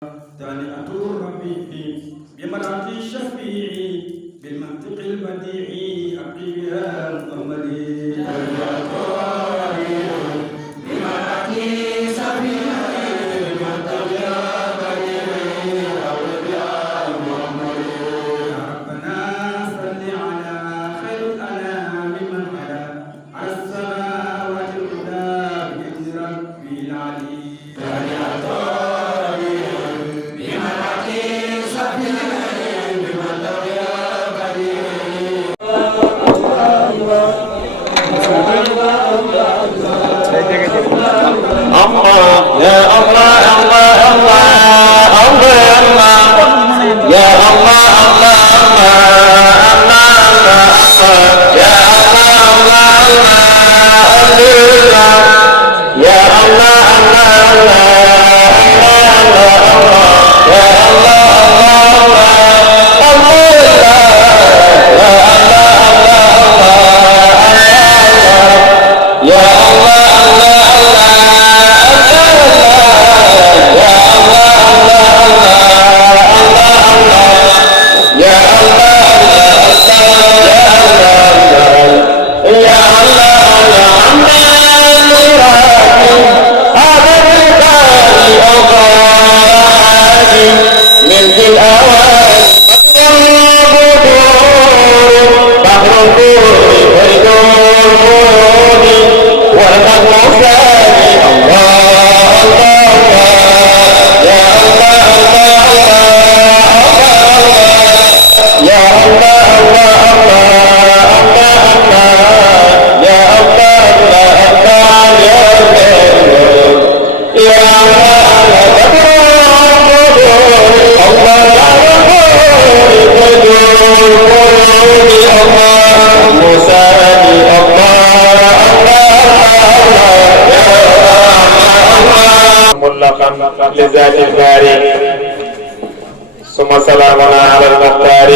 تانئة الربيع بمرعة الشفيع بالمنطق البديع أبقي بها محمدي تانئة الربيع بمرعة الشفيع بالمنطق البديع أبقي بها محمدي يا ربنا صل على خير الأنام من على السماوات العلى بإذن ربي العلي تانئة لذات الباري ثم سلامنا على المختار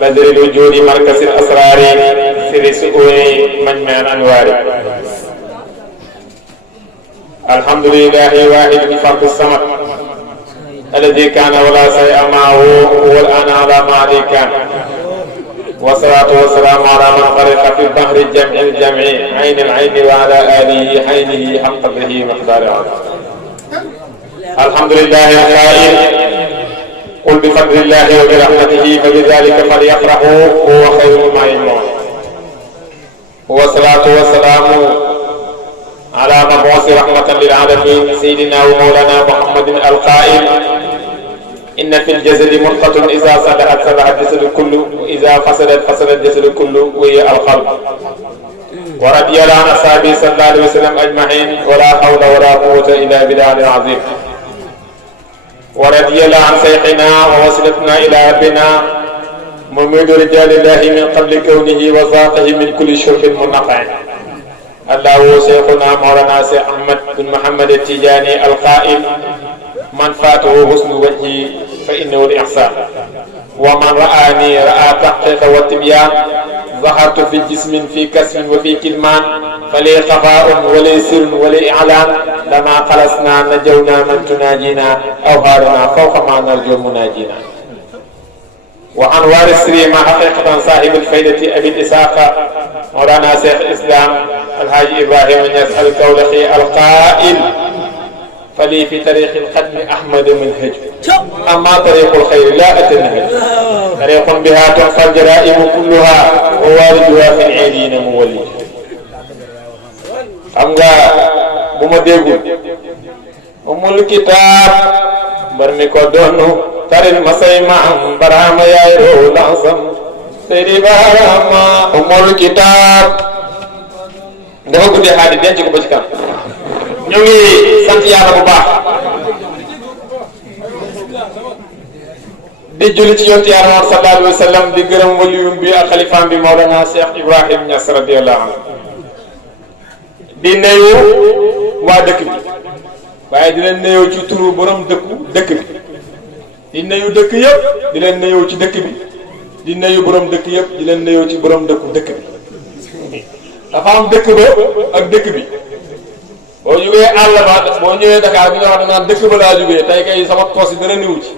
بدر الوجود مركز الأسرار سر سؤول مجمع الأنوار الحمد لله واحد الفرد الصمد الذي كان ولا شيء معه هو الآن على ما عليه كان والصلاة والسلام على من غرق في البحر الجمع عين العين وعلى آله حينه حق به مقدار الحمد لله القائل قل بفضل الله وبرحمته فبذلك فليفرحوا هو خير مما يجمعون والصلاة والسلام على مبعوث رحمة للعالمين سيدنا ومولانا محمد القائل إن في الجسد مضغة إذا صلحت صلح الجسد كله وإذا فسدت فسد الجسد كله وهي القلب ورضي الله عن أصحابه صلى الله عليه وسلم أجمعين ولا حول ولا قوة إلا بالله العظيم ورضي الله عن شيخنا ووصلتنا إلى ربنا مميد رجال الله من قبل كونه وذاقه من كل شرف منقع الله شيخنا مولانا شيخ أحمد بن محمد التجاني القائل من فاته حسن وجهي فإنه الإحسان ومن رآني رأى تحقيق والتبيان ظهرت في جسم في كسم وفي كلمان فلي خفاء ولي سر ولي إعلان لما خلصنا نجونا من تناجينا أو هارنا فوق ما نرجو مناجينا وعن وارث سري ما حقيقة صاحب الفيدة أبي الإساق مولانا شيخ الإسلام الحاج إبراهيم يسأل الكولخي القائل فلي في طريق القدم أحمد منهج أما طريق الخير لا أتنهج طريق بها تحفى الجرائم كلها ووالدها في العيدين مولي أمغا بما ديغول أم الكتاب برمي كودونو تارين مساي معهم برام يايرو لانسم سيدي برام أم الكتاب dafa guddee xaadi denc ko ba ci kanam ñu ngi sant yàlla bu baax di julli ci yonent yàlla sallallahu alayhi wa sallam di gërëm waliyum bi ak xalifaam bi Mawlana Cheikh Ibrahim Niass radiyallahu anhu di nuyu waa dëkk bi waaye di leen nuyoo ci turu borom dëkk bi di nuyu dëkk yëpp di leen nuyoo ci dëkk bi di nuyu borom dëkk yëpp di leen nuyoo ci borom dëkk bi dafa am dëkk ba ak dëkk bi boo jógee àll ba boo ñëwee Dakar bi nga wax naan dëkk ba laa jógee tey kay sama poos yi dara niwu ci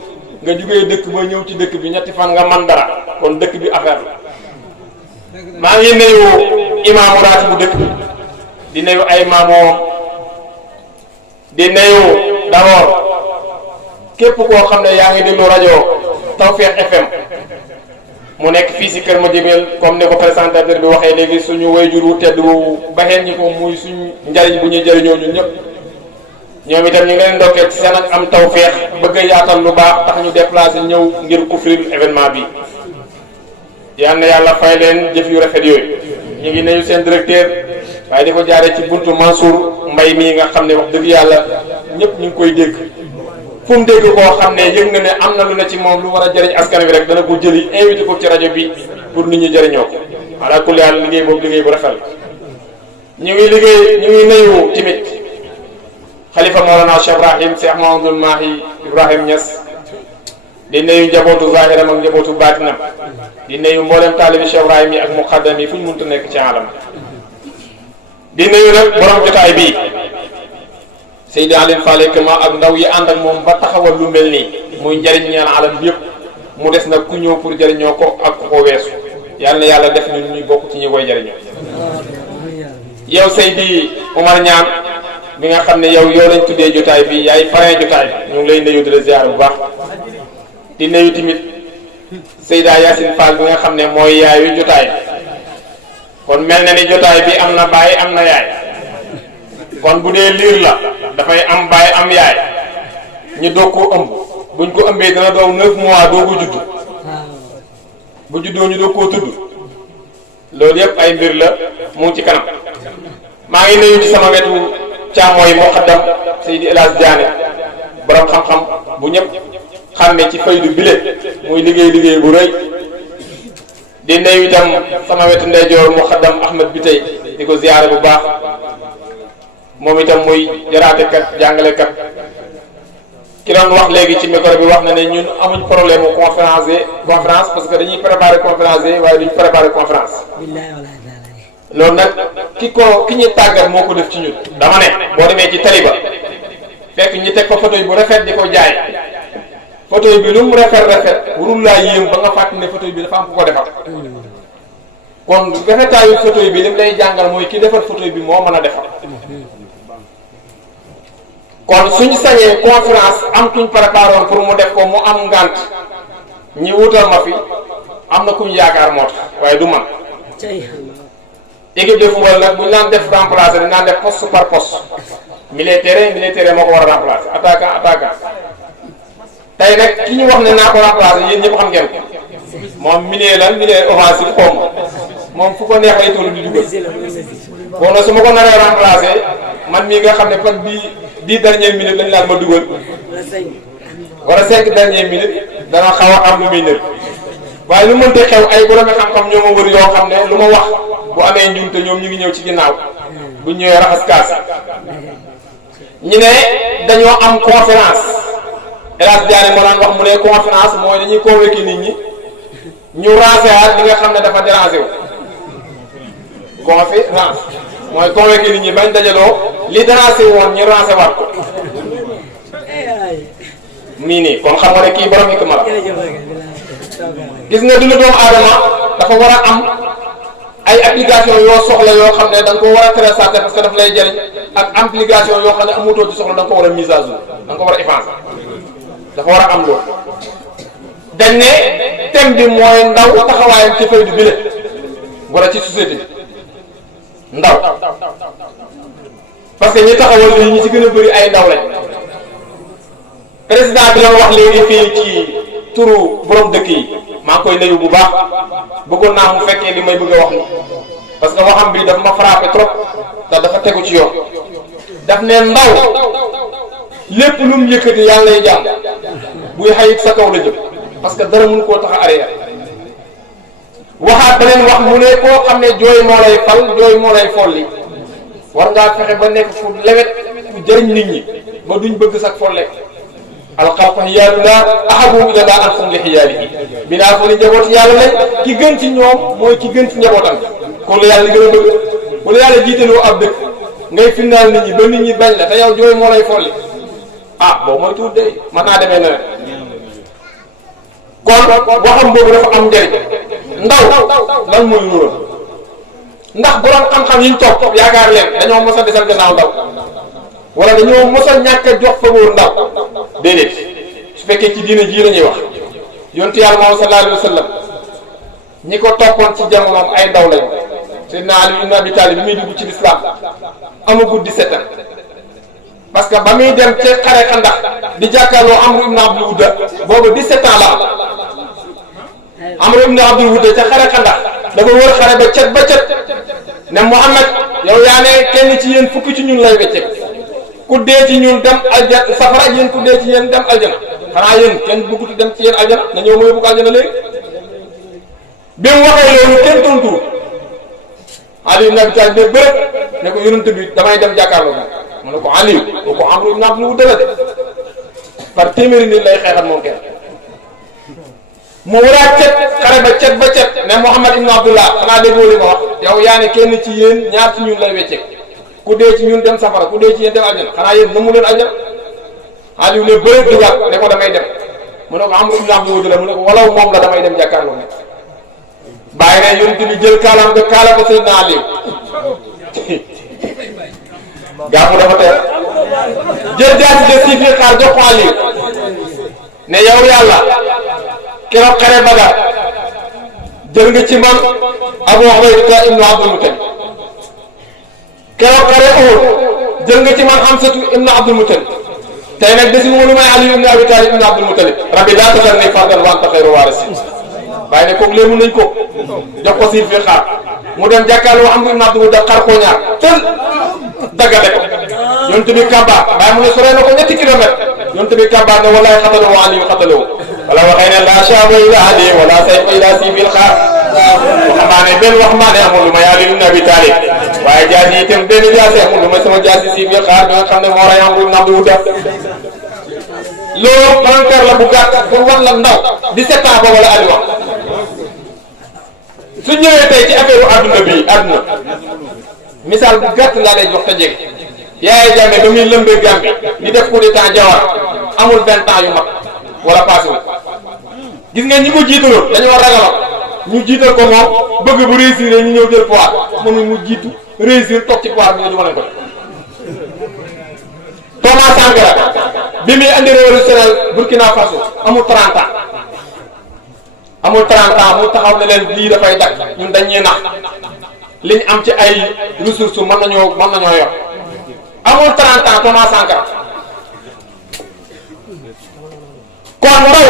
nga jógee dëkk ba ñëw ci dëkk bi ñetti fan nga man dara kon dëkk bi affaire la. maa ngi nuyu imaamu raati bu dëkk bi di nuyu ay maamoom di nuyu d'abord képp koo xam ne yaa ngi déglu rajo Tawfekh FM mu nekk fii si Kër Madiabel comme ne ko présentateur bi waxee léegi suñu wayjur wu tedd wu baxeen ñi ko muy suñu njariñ bu ñuy jëriñoo ñun ñëpp ñoom itam ñu ngi leen ndokkee ci seen ak am tawfeex bëgg a yaatal lu baax tax ñu déplacé ñëw ngir couvrir événement bi yal na yàlla fay leen jëf yu rafet yooyu. ñu ngi nuyu seen directeur waaye di ko jaaree ci buntu Mansour Mbay mii nga xam ne wax dëgg yàlla ñëpp ñu ngi koy dégg fu mu dégg koo xam ne yëg na ne am na lu ne ci moom lu war a jëriñ askan wi rek dana ko jëli invité ko ci rajo bi pour nit ñi jëriñoo ko ala kulli yàlla liggéey boobu liggéey bu rafet la. ñu ngi nuyu timit xalifa Mawlana Cheikh Ibrahim Cheikh Mahamadul Mahi Ibrahim Niass di nuyu njabootu zahiram ak njabootu baatinam di nuyu mboolem taalibi Cheikh Ibrahim yi ak muqaddam yi fu ñu mënta nekk ci alam di nuyu nag borom jotaay bii Seydi Aline Fall Kama ak ndaw yi ànd ak moom ba taxawal lu mel nii muy njëriñ ñaan alam bi yëpp mu des nag ku ñëw pour jëriñoo ko ak ku ko weesu yal na yàlla def ñun ñuy bokk ci ñi koy jëriñoo. yow Seydi Omar Ñaan mi nga xam ne yow lañ tuddee jotaay bi yaay parrain jotaay bi ñu ngi lay nuyu di la ziar bu baax di nuyu tamit Seyda Yacine Fall bi nga xam ne mooy yaayu jotaay kon mel na ni jotaay bi am na baay am na yaay kon bu dee liir la dafay am baay am yaay ñu doog koo ëmb buñ ko ëmbee dana doon 9 mois doo ko judd bu juddoo ñu doog koo tudd loolu yëpp ay mbir la mu ngi ci kanam. maa ngi nuyu ci sama wetu càmmooy muqaddam Seydi El Hadj Diané borom xam-xam bu ñëpp xàmme ci faydu bile muy liggéey bu rëy di nuyu itam sama wetu ndeyjoor muqaddam Ahmed bi tey di ko ziyaare bu baax moom itam muy jaraatekat jàngalekat ki doon wax léegi ci micro bi wax na ne ñun amuñ problème mu conférence parce que dañuy préparer conférence waaye duñ préparer conférence. loolu nag ki ñuy tàggat moo ko def ci ñun. dama ne boo demee ci taliba fekk ñu teg fa fauteuil bu rafet di ko jaay fauteuil bi lu mu rafet warul laa yéem ba nga fàttali ne fauteuil bi dafa am ku ko defar kon rafetaayu fauteuil bi lim lay jàngal mooy ki defar fauteuil bi moo mën a defar. kon suñ sañee conférence am kuñ préparé woon pour mu def ko mu am ngant ñi wutal ma fi am na kuñ yaakaar moo tax waaye du man. équipe de football nag bu ñu naan def remplacer dañ naan def poste par poste militaire moo ko war a remplacer attaquant tey nag ki ñu wax ne naa ko remplacer yéen ñëpp xam ngeen ko moom milieu offensif xaw moom fu ko neex lay toll di dugal bon nag su ma ko naree remplacer man mii nga xam ne kon bii 10 dernières minutes lañ laan ma dugal wala 5 dernières minutes dana xaw a am lu muy nëb waaye lu mënte xew ay borom xam-xam ñoo ma wër yoo xam ne lu ma wax bu amee njumte ñoom ñu ngi ñëw ci ginnaaw bu ñëwee raxas kaas ñu ne dañoo am conférence El Hadj Diané moo daan wax mu ne conférence mooy dañuy convoquer nit ñi ñu renseigner li nga xam ne dafa déranger wu conférence mooy convoquer nit ñi bañ dajaloo li déranger woon ñu renseigner waat ko mii nii kon xam nga ne kii borom hikma la gis nga dundu doomu aadama dafa war a am ay application yoo soxla yoo xam ne da nga ko war a télécharger parce que daf lay jëriñ ak application yoo xam ne amutoo ci soxla da nga ko war a mise à jour da nga ko war a effacer dafa war a am loolu. dañ ne thème bi mooy ndaw taxawaayam ci faydu bi la wala ci société bi ndaw parce que ñi taxawal lii ñi ci gën a bëri ay ndaw lañ président bi la wax léegi fii ci turu borom dëkk yi. maa ngi koy nuyu bu baax bëggoon naa mu fekkee li may bëgg a wax ni parce que waxam bi dafa ma frappé trop ndax dafa tegu ci yoon daf ne ndaw lépp lu mu yëkkati yàlla lay jàmm buy xayit sa kaw la jëm parce que dara mënu koo tax a arrière waxaat beneen wax mu ne koo xam ne jooy moo lay fal jooy moo lay folli war ngaa fexe ba nekk fu lewet fu jëriñ nit ñi ba duñ bëgg sax folle alxalqa xiyaalullah ahabu ilallah anfum li xiyaalihi binaa fa ni njaboot yàlla lañ ki gën ci ñoom mooy ki gën ci njabootam kon la yàlla li gën a bëgg wala yàlla jiitaloo ab dëkk ngay finnaal nit ñi ba nit ñi bañ la te yow jooy moo lay folli ah boobu mooy tuut day mën naa demee nawet kon waxam boobu dafa am njëriñ ndaw lan mooy nuróom ndax borom xam-xam yi ñu toog yaakaar leen dañoo mos a desal gannaaw ndaw wala dañoo mos a ñàkk a jox faveur ndaw déedéet su fekkee ci diine jii la ñuy wax yonent Yàlla Muhammad sallallahu alayhi wa sallam ñi ko toppoon ci jamonoom ay ndaw lañu Seydina Ali ibn Abi Talib bi muy dugg ci l'islam amagul 17 ans parce que ba muy dem ci xare Xandax di jàkkaarloo Amru ibn Abdul Wudda boobu 17 ans la am Amru ibn Abdul Wudda ca xare Xandax dafa wër xare ba cet ne Muhammad yow yaa ne kenn ci yéen fukki ci ñun lay wecceek ku dee ci ñun dem aljana safara yéen ku dee ci yéen dem aljana xanaa yéen kenn bëgguti dem ci yéen aljana na ñëw ma yóbbu ko aljana léegi bi mu waxee loolu kenn tontu Ali ibn Abi Talib de bërëb ne ko yonent bi damay dem jàkkaarloo mu ne ko Aliou boo ko Amru ibn Abdul Wudda la de par téeméeri nit lay xeexat moom kenn mu waraat xare ba cet ne Muhammad ibn Abdullah xanaa déggoo li ma wax yow yaa ne kenn ci yéen ñaar ci ñun lay wecceek ku dee ci ñun dem safara ku dee ci yéen dem aljana xanaa yéen namu leen aljana Aliou ne bëri dugaat ne ko damay dem mu ne ko Amru ibn Abdul Wudda la mu ne ko walaw moom la damay dem jàkkaarloo ne bàyyi ne yonent bi jël kaalaam nga kaala ko Seydina Aliou gàmmu dafa teel jël jaasi de si biir xaar jox ko Aliou ne yow yàlla keroog xare Badar jël nga ci man Abu Ubayda ibnu Abdul Muttalib keroog xare Uhud jël nga ci man Hamsatu ibnu Abdul Muttalib tey nag desi mu lu may Aliou ibnu Abi Talib ibnu Abdul Muttalib rabbi laa tazarni fardan wa anta xayru waarisiin bàyyi ne kooku léegi mën nañ ko jox ko siir fii xaar mu dem jàkkaarloo am ibn Abdul Wudda xar koo ñaar tël daggate ko yonent bi kàbbaar bàyyi mu ne soree na ko ñetti kilomètre yonent bi kàbbaar ne wallaay xataloo Aliou xataloo wala waxee ne laa shaaba ila Ali wala sayfa ila si fil xaar waxambaane benn waxambaane amul lu may Ali ibn Abi Talib waaye jaasi itam benn jaasi amul lu may sama jaasi si fil xaar bi nga xam ne moo rey am ibn Abdul Wudda loolu palanteer la bu gàtt pour wan la ndaw 17 ans boobu la Aliou wax su ñëwee tey ci affaire adduna bi adduna misaal bu gàtt laa lay jox te jege Yaya Jammeh ba muy lëmbee Gambie di def coup d'état Jawara amul 20 ans yu mag wala passé wu gis nga ñi ko jiitaloon dañoo ragaloon ñu jiital ko moom bëgg bu réussir ñu ñëw jël pouvoir moom mu jiitu réussir toog ci pouvoir bi nga jumalen ko Thomas Sankara bi muy andi révolutionnaire Burkina Faso amul 30 ans amul 30 ans mu taxaw ne leen lii dafay dakk ñun dañuy nax liñ am ci ay ressources mën nañoo yor amul 30 ans Thomas Sankara kon ndaw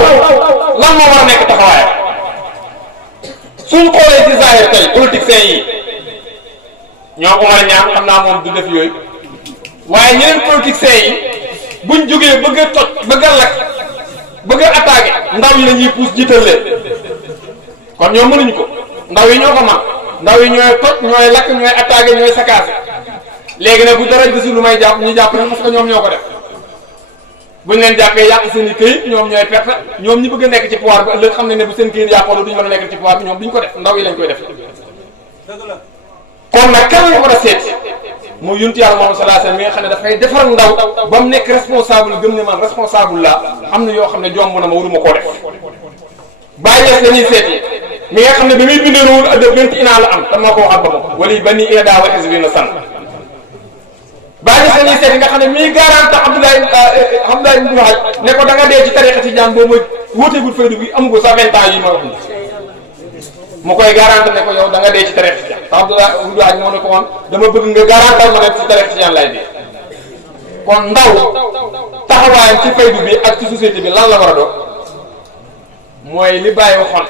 lan moo war a nekk taxawaayam suñ xoolee ci Zahir tey politiciens yi ñoo Omar Niang xam naa moom du def yooyu waaye ñeneen politiciens yi buñ jógee bëgg a toj bëgg a lakk bëgg a attaqué ndaw yi la ñuy pousse jiital leen kon ñoom mënuñu ko ndaw yi ñoo ko man ndaw yi ñooy toj ñooy lakk ñooy attaqué ñooy sakaase léegi nag bu dara gisul lu may jàpp ñu jàpp ne parce que ñoom ñoo ko def buñ leen jàppee yàq seen i këyit ñoom ñooy perte ñoom ñi bëgg a nekk ci pouvoir bi ëllëg xam ne bu seen këyit yàqoo duñu mën a nekk ci pouvoir bi ñoom duñ ko def ndaw yi lañ koy def kon nag kan la war a seet mooy yonent Yàlla Muhammad sallallahu alayhi wasallam mi nga xam ne dafay defar ndaw ba mu nekk responsable gëm ne man responsable la am na yoo xam ne jomb na ma waruma koo def bàyyi ñees lañuy seeti mi nga xam ne bi muy bindee ruwul adab 21 ans la am te moo ko waxal ba moom wali bani ida wa hizbina san bàyyi ñees lañuy seeti nga xam ne mi garante Abdoulaye ibn Wahab ne ko da nga dee ci tariqa ci jaan boobu mooy wóoteegul faydu bi amu ko sa 20 ans yi ma wax ni mu koy garante ne ko yow da nga dee ci tariqa ci jaan te Abdoulaye ibn Wahab moo ne ko woon dama bëgg nga garantal ma ne ci tariqa ci jaan lay dee kon ndaw taxawaayam ci faydu bi ak ci société bi lan la war a doon mooy li Baye waxoon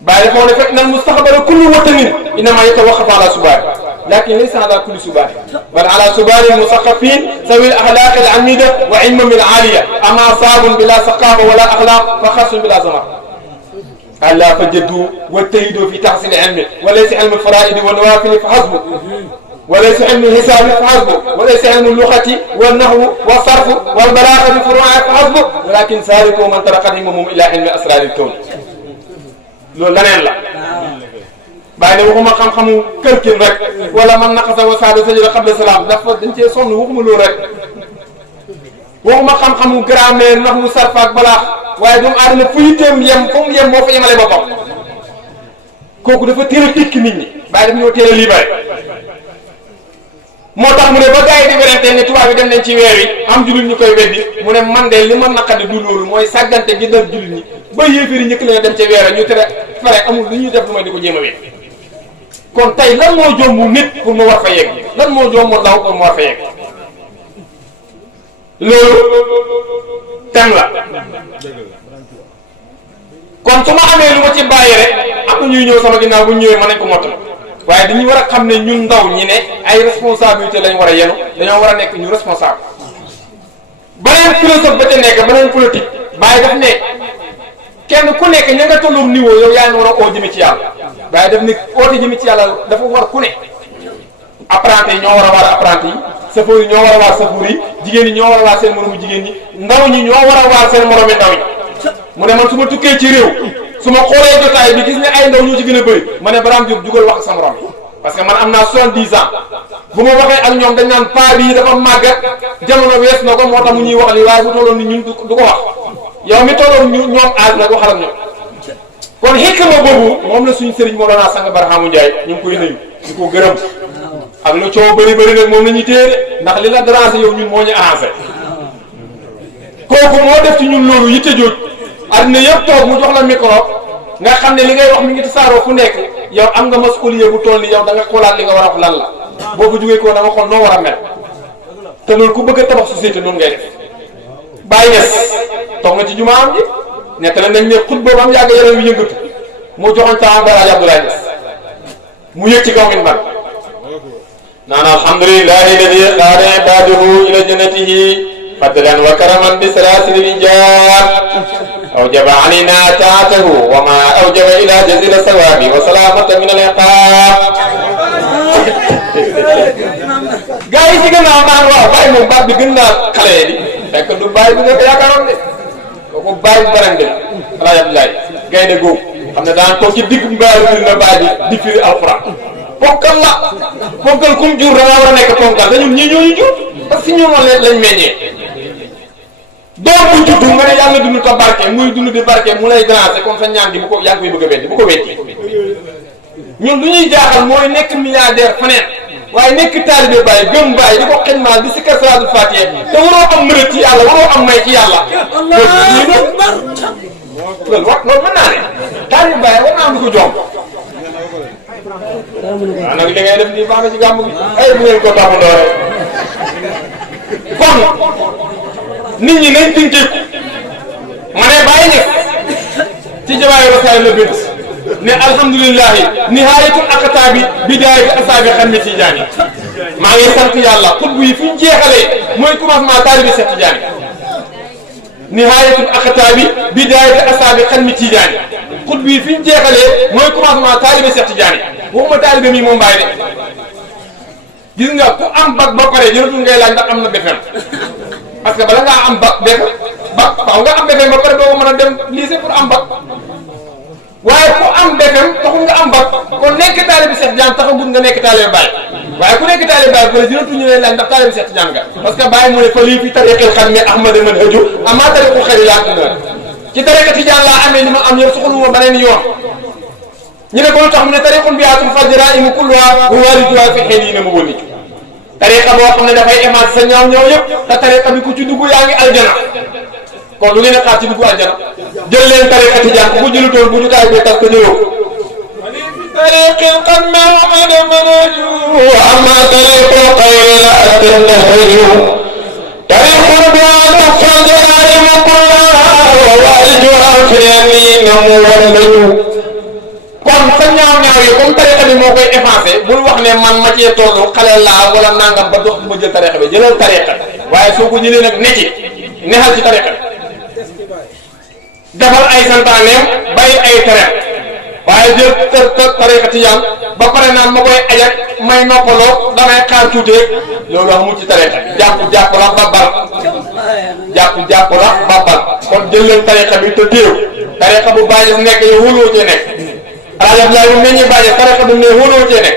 Baye dafa ne fekk nal mustaqbala kullu watanin innama yatawaqqafu ala subaari lakin laysa ala kulli subaari bal ala subaari musaqqafin sawi al akhlaq al amida wa ilmam al aliya ama sabun bila saqafa wala akhlaq fa khasun bila zaman alla fajadu wa tahidu fi tahsil al ilmi wa laysa ilm al fara'id wa nawafil fa hasbu وليس علم الحساب فحسبه وليس علم اللغة والنحو والصرف والبلاغة فروعها فحسبه ولكن سالكوا من طرق همهم إلى علم أسرار الكون loolu leneen la bàyyi ne waxuma xam-xamu kër kin rek wala man naqasa wa saada sajada qabla salaam dafa dañ cee sonn waxuma loolu rek waxuma xam-xamu grammaire ndax mu sarfaak balaa waaye doomu aadama fu yitteem yem fu mu yem moo fa yemale boppam kooku dafa teel a tikki nit ñi bàyyi daf ñoo teel a libéré moo tax mu ne ba gars yi di werante ne tubaab yi dem nañ ci weer yi am jullit ñu koy weddi mu ne man de li ma naqadi du loolu mooy sàggante gi dal jullit ñi ba yéeféeri njëkk la dem ca weer ñu tere fere amul lu ñuy def lu may di ko jéem a wet kon tey lan moo jombu nit pour mu war fa yegg lan moo jombu ndaw pour mu war fa yegg loolu tem la kon su ma amee lu ma ci bàyyi rek am na ñuy ñëw sama ginnaaw bu ñu ñëwee mën nañ ko mottal waaye dañuy war a xam ne ñun ndaw ñi ne ay responsabilité lañ war a yenu dañoo war a nekk ñu responsable beneen philosophe ba ca nekk beneen politique bàyyi daf ne kenn ku nekk ña nga tollu niveau yow yaa ngi war a oo jëme ci yàlla waaye daf ne oote jëme ci yàlla dafa war ku ne apprenti yi ñoo war a waar apprenti yi safoor yi ñoo war a waar safoor yi jigéen ñi ñoo war a waar seen moromu jigéen ñi ndaw ñi ñoo war a waar seen moromi ndaw ñi mu ne man su ma tukkee ci réew su ma xoolee jotaay bi gis ne ay ndaw ñoo ci gën a bëri ma ne Baraam Diop jugal wax ak sa morom parce que man am naa 70 ans bu ma waxee ak ñoom dañ naan paa bii dafa màggat jamono wees na ko moo tax mu ñuy wax li waaye bu tolloon ni ñun du ko wax yow mi tolloon ñoom aas nag waxal ak ñoom kon xikma boobu moom la suñu sëriñ Mawlana Sang Barhamu Ndiaye ñu ngi koy nuyu di ko gërëm ak lu coow bëri bëri nag moom la ñuy téye ndax li la dérangé yow ñun moo ñu arrangé kooku moo def ci ñun loolu yitte jooj àddina yëpp toog mu jox la micro nga xam ne li ngay wax mi ngi tasaaroo fu nekk yow am nga masuuliye bu toll ni yow da nga xoolaat li nga war a wax lan la boo ko jógee ko da nga xool noo war a mel te loolu ku bëgg a tabax société noonu ngay def bàyyi ñes toog na ci jumaa am ji nettali nañ ne xutba ba mu yàgg yaram wi yëngatu moo joxoon temps Baraaji Abdoulaye Niass mu yëg ci kaw min ban naan alhamdulillahi alladi qaada ibaadahu ila jannatihi fadlan wa karaman bi salaasil ijaab awjaba alayna taatahu wa ma awjaba ila jazila sawaabi wa salaamata min al iqaab gaa yi ci gannaaw naan waaw bàyyi moom baat bi gën naa xale di fekk du bàyyi bi nga ko yaakaaroon de kooku bàyyi bu barang de Alaaji Abdoulaye gaynde googu xam ne daan toog ci digg mbaaru firi na bàyyi bi di firi alxuraan ponkal la ponkal kum jur da ngaa war a nekk ponkal te ñun ñii ñooñu jur parce que ñun lañ meññee doom bu juddu nga ne yàlla dund ta barke muy dund di barke mu lay déranger comme sa ñaan gi bu ko yaa ngi koy bëgg a weddi bu ko weddi ñun lu ñuy jaaxal mooy nekk milliardaire faneen waaye nekk taalibe Baay gëm Baay di ko xidmaal di sikkar salaatul faatiha te waroo am mënat ci yàlla waroo am may ci yàlla loolu mën naa ne taalibe Baay war naa am di ko jom waaw nag li ngay def nii baax na ci gàmm gi ay bu ngeen ko toppandoo rek kon nit ñi nañ tinkeeku ma ne bàyyi ñëpp ci jawaay wasaay la bind ne alhamdulilahi nihayatul aqtaabi bidaayatu asaabi xam ne Tijaani maa ngi sant yàlla xutbu yi fu ñu jeexalee mooy commencement taalibi Seex Tijaani nihayatul aqtaabi bidaayatu asaabi xam ne Tijaani xutbu yi fi ñu jeexalee mooy commencement taalibi Seex Tijaani waxuma taalibe mi moom bàyyi de gis nga ku am bac ba pare jëratul ngay laaj ndax am na BFEM parce que bala ngaa am bac faaw nga am BFEM ba pare doo ko mën a dem lycée pour am bac waaye ku am BFEM taxul nga am bac kon nekk taalibe Seex Tijaan taxagul nga nekk taalibe Baay waaye ku nekk taalibe Baay pare jëratul ñu lay laaj ndax taalibe Seex Tijaan nga parce que Baay mu ne fa lii fi tariqil xalmi ahmad man haju amaa tariqul xayri laa tunda ci tariqa Tijaan laa amee li ma am yëpp soxlu ma beneen yoon ñu ne ko lu tax mu ne tariqun bi'atul fajraa'imu kulluha wa waaliduha fi hiina mu wënni tariqa boo xam ne dafay émancé sa ñaaw ñaaw yëpp te tariqa bi ku ci dugg yaa ngi aljana kon lu ngeen a xaar ci dugg aljana jël leen tariqa Tijaan bu ko jëlutoon bu ñu taay bee tas ko ñëwoo tariqil qad ma'amada manaju amma tariqul xayri la atanahaju tariqun bi'atul fajraa'imu kulluha wa waaliduha fi hiina mu wënni kon sa ñaaw ñaaw yi comme tariqa bi moo koy effacé bul wax ne man ma cee tollu xale laa wala nangam ba dox ma jël tariqa bi jëlal tariqa bi waaye soo ko jëlee nag ne ci nexal ci tariqa bi defal ay santaaneem bàyyi ay tereem waaye jël tariqa Tijaan ba pare naan ma koy ajak may noppaloo damay xaar tuuti loolu amul ci tariqa bi jàpp la babbal jàpp la babbal kon jël leen tariqa bi te téew tariqa bu bàyyi nekk yow wuloo cee nekk Alaaji Abdoulaye bu meññee bàyyi tariqa bu mu ne wóoloo cee ne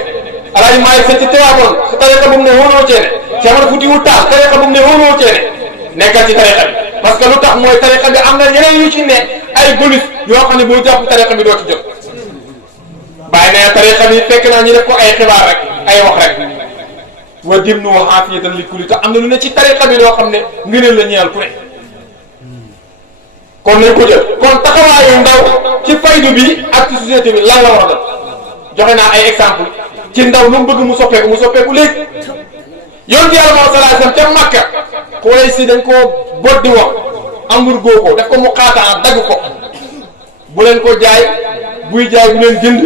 Alaaji Maalik sa ci teewaaboon tariqa bu mu ne wóoloo cee ne Cheikh Ahmad Fouti wu Taal tariqa bu mu ne wóoloo cee ne nekkal ci tariqa bi parce que lu tax mooy tariqa bi am na yeneen yu ci ne ay bonus yoo xam ne boo jàpp tariqa bi doo ci jot bàyyi na tariqa bi fekk naa ñu def ko ay xibaar rek ay wax rek wa dim nu wax afiyatan li kulli te am na lu ne ci tariqa bi loo xam ne ngëneel la ñeel ku ne kon nañ ko jël kon taxawaayu ndaw ci faydu bi ak ci société bi lan la war a def joxe naa ay exemple ci ndaw lu mu bëgg mu soppeeku léegi yonent Yàlla Muhammad sallallahu alayhi wasallam ca Makka Quraysh si dañ koo boddi wax amur goo ko def ko mu xaataan dagg ko bu leen ko jaay buy jaay bu leen jënd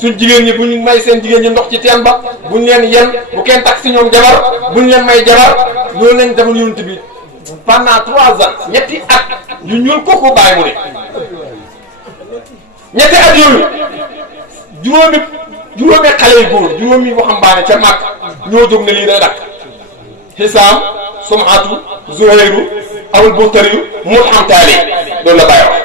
suñ jigéen ñi buñ may seen jigéen ñi ndox ci teen ba buñ leen yen bu kenn takk si ñoom jabar buñ leen may jabar loolu lañ defal yonent bi pendant 3 ans ñetti at yu ñuul kooku bàyyi mu ne ñetti at yooyu juróomi xale yu góor juróomi waxambaane ca Makka ñoo jóg ne lii day dakk Hisaam Sumatu Zuhayru Abul Buxtari Mulham Taali loolu la bàyyi wax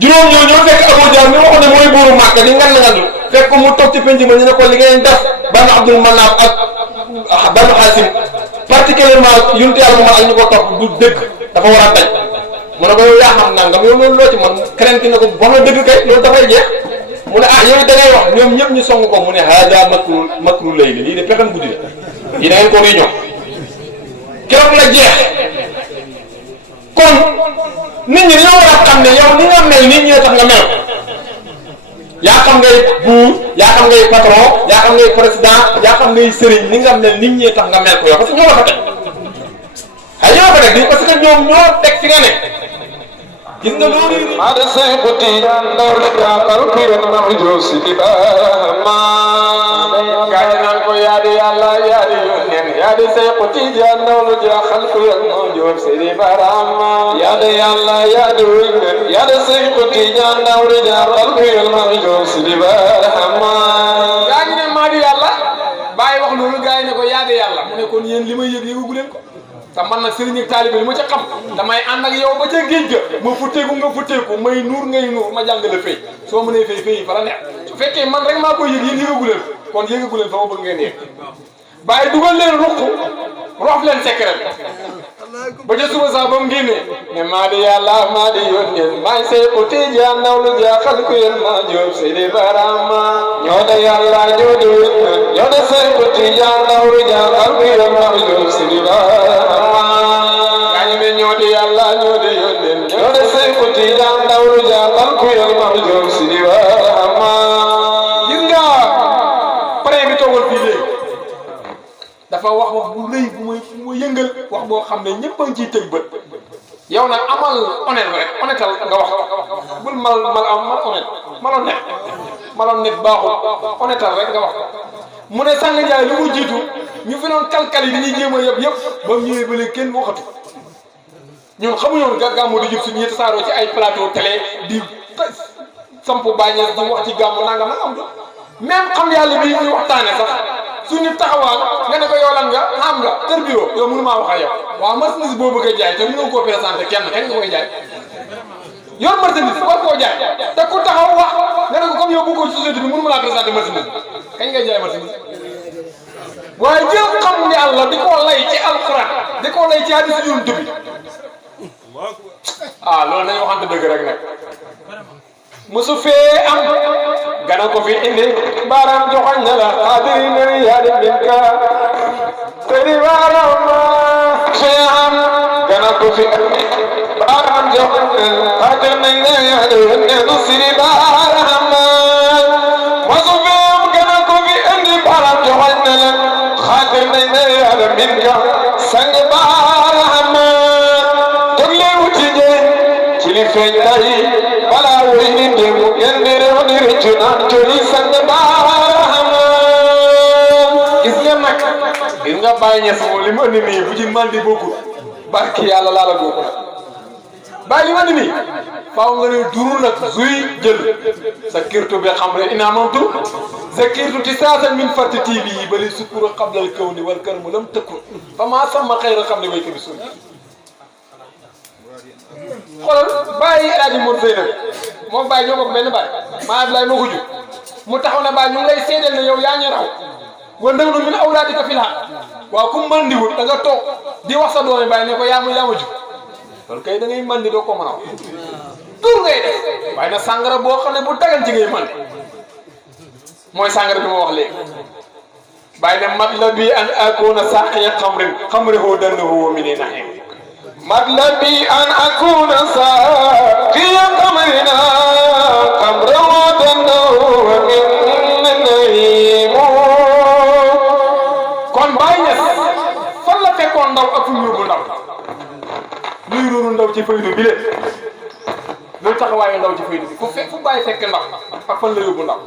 juróom ñoo fekk Abu Jahl mi waxoon ne mooy buuru Makka di ngan ngandu fekk mu toog ci penc ma ñu ne ko li ngeen def Banu Abdul Manaaf ak Banu Haasim particulièrement yonent Yàlla Muhammad ak ñu ko topp du dëgg dafa war a daj mu ne ko yow yaa xam nangam yow loolu loo ci man keneen ki ne ko wax na dëgg kay loolu dafay jeex mu ne yow da ngay wax ñoom ñëpp ñu song ko mu ne haaza makru layli lii de pexem guddi la lii da ngeen ko réunion keroog la jeex kon nit ñi dañoo war a xam ne yow ni nga mel nit ñee tax nga mel yaa xam ngay buur yaa xam ngay patron yaa xam ngay président yaa xam ngay sëriñ ni nga mel nit ñee tax nga mel ko yow parce que ñoo la fa teg ñoo fa teg parce que ñoom ñoo teg fi nga ne gis nga loolu ada saykuti ndor jaakal kiren ma josi di bama gaay naan ko yaadi yàlla yaadi yonen yaadi saykuti ndor jaakal kiren ma josi di barama yaadi yàlla yaadi yonen yaadi saykuti ndor jaakal kiren ma josi di barama gaay ne ma di yàlla bàyyi wax loolu gaay ne ko yaadi yàlla mu ne kon yéen li may yëg yëgu leen ko te man nag sëriñ ak taalibe li ma ca xam damay ànd ak yow ba ca géej ga ma futteeku nga futteeku may nuur ngay nuur ma jàng la fay soo mënee fay fa la neex su fekkee man rek maa koy yëg yéen yëgagu leen kon yëgagu leen fa ma bëgg ngeen yëg bàyyi dugal leen ruq roof leen secret ba ca suba sax ba mu génnee ne maa di yàlla maa di yónneen maay say xuti jaan naw lu jaaxal ku yéen maa jóob say di barama ñoo de yàlla ñoo de yónneen ñoo de say xuti jaan naw lu jaaxal ku yéen maa jóob say di barama gaañu ne ñoo de yàlla ñoo de yónneen ñoo de say xuti jaan naw lu jaaxal ku yéen maa jóob say di barama gis nga pare bi toogal fii léegi dafa wax bu rëy bu muy yëngal wax boo xam ne ñëpp a ngi ciy tëj bët yow nag amal honnête rek honnêtal nga wax bul mal honnête baaxul honnêtal rek nga wax mu ne Sangue Ndiaye lu mu jiitu ñu fi doon kalkal yi dañuy jéem a yëpp ba mu ñëwee ba léegi kenn waxatu ñun xamuñu woon gàmmu di jub suñu ñetti saaroo ci ay plateau télé di samp bàññees di wax ci gàmmu nangam nag am du même xam yàlla bii ñuy waxtaane sax suñu taxawaan nga ne ko yow lan nga am nga kër bureau yow mënu maa wax ak yow waaw marchandise boo bëgg a jaay te mënoo koo présenté kenn nga koy jaay yor marchandise war koo jaay te ku taxaw wax nga ne ko comme yow bëggoo ci société bi mënu ma laa présenté marchandise kañ ngay jaay marchandise waaye jël xam yàlla di ko lay ci alxuraan di ko lay ci hadiis Yonent bi loolu nañu waxante dëgg rek nag musu fee am gana ko fi indi baaraam joxoñ na la xaadiri ne yaa di binka te di baaraam fee am gana ko fi indi baaraam joxoñ na la xaadiri ne yaa di binka siri baaraam musu fee am gana ko fi indi baaraam joxoñ na la xaadiri ne yaa di binka sange baaraam jóg leen wuti jee ci li feeñ tey balaa woy ni démb ngeen di réew di rëccu naan joli Sangue baaraama gis ngeen nag gis nga bàyyi ñes moom li mu andi nii bu ci man di bokkul barki yàlla laa la bokku bàyyi li mu andi nii faaw nga ne duru nag zuy jël sa kirtu bi xam ne ina mantu sa kirtu ti saasa min farti TV yi bali sukura xablal kaw ni wal kër mu lam tëkkul fa maa sama xëy xam ne way ko bi xoolal bàyyi El Hadj Mour Seye nag moom Baye ñoo bokk benn Baye maa Abdoulaye moo ko jur mu taxaw ne Baye ñu ngi lay seedeel ne yow yaa ñu raw wa nahnu min awlaadika fil haqq waaw ku mandiwul da nga toog di wax sa doomi Baye ne ko yaa ma jur loolu kay da ngay mandi doo ko mën a wax tur ngay def waaye nag sàngara boo xam ne bu dagan ci ngay mandi mooy sàngara bi ma wax léegi Baye ne matlabi an akuna saqiya xamrihu dannahu wa min nahim matlabi an akuna saqiya xamrina xamrihu dannahu wa min nahim kon Baye Niass fan la fekkoon ndaw ak fu mu yóbbu ndaw luy ruuru ndaw ci faydu bi leen luy taxawaayu ndaw ci faydu bi fu Baye fekk ndaw ak fan la yóbbu ndaw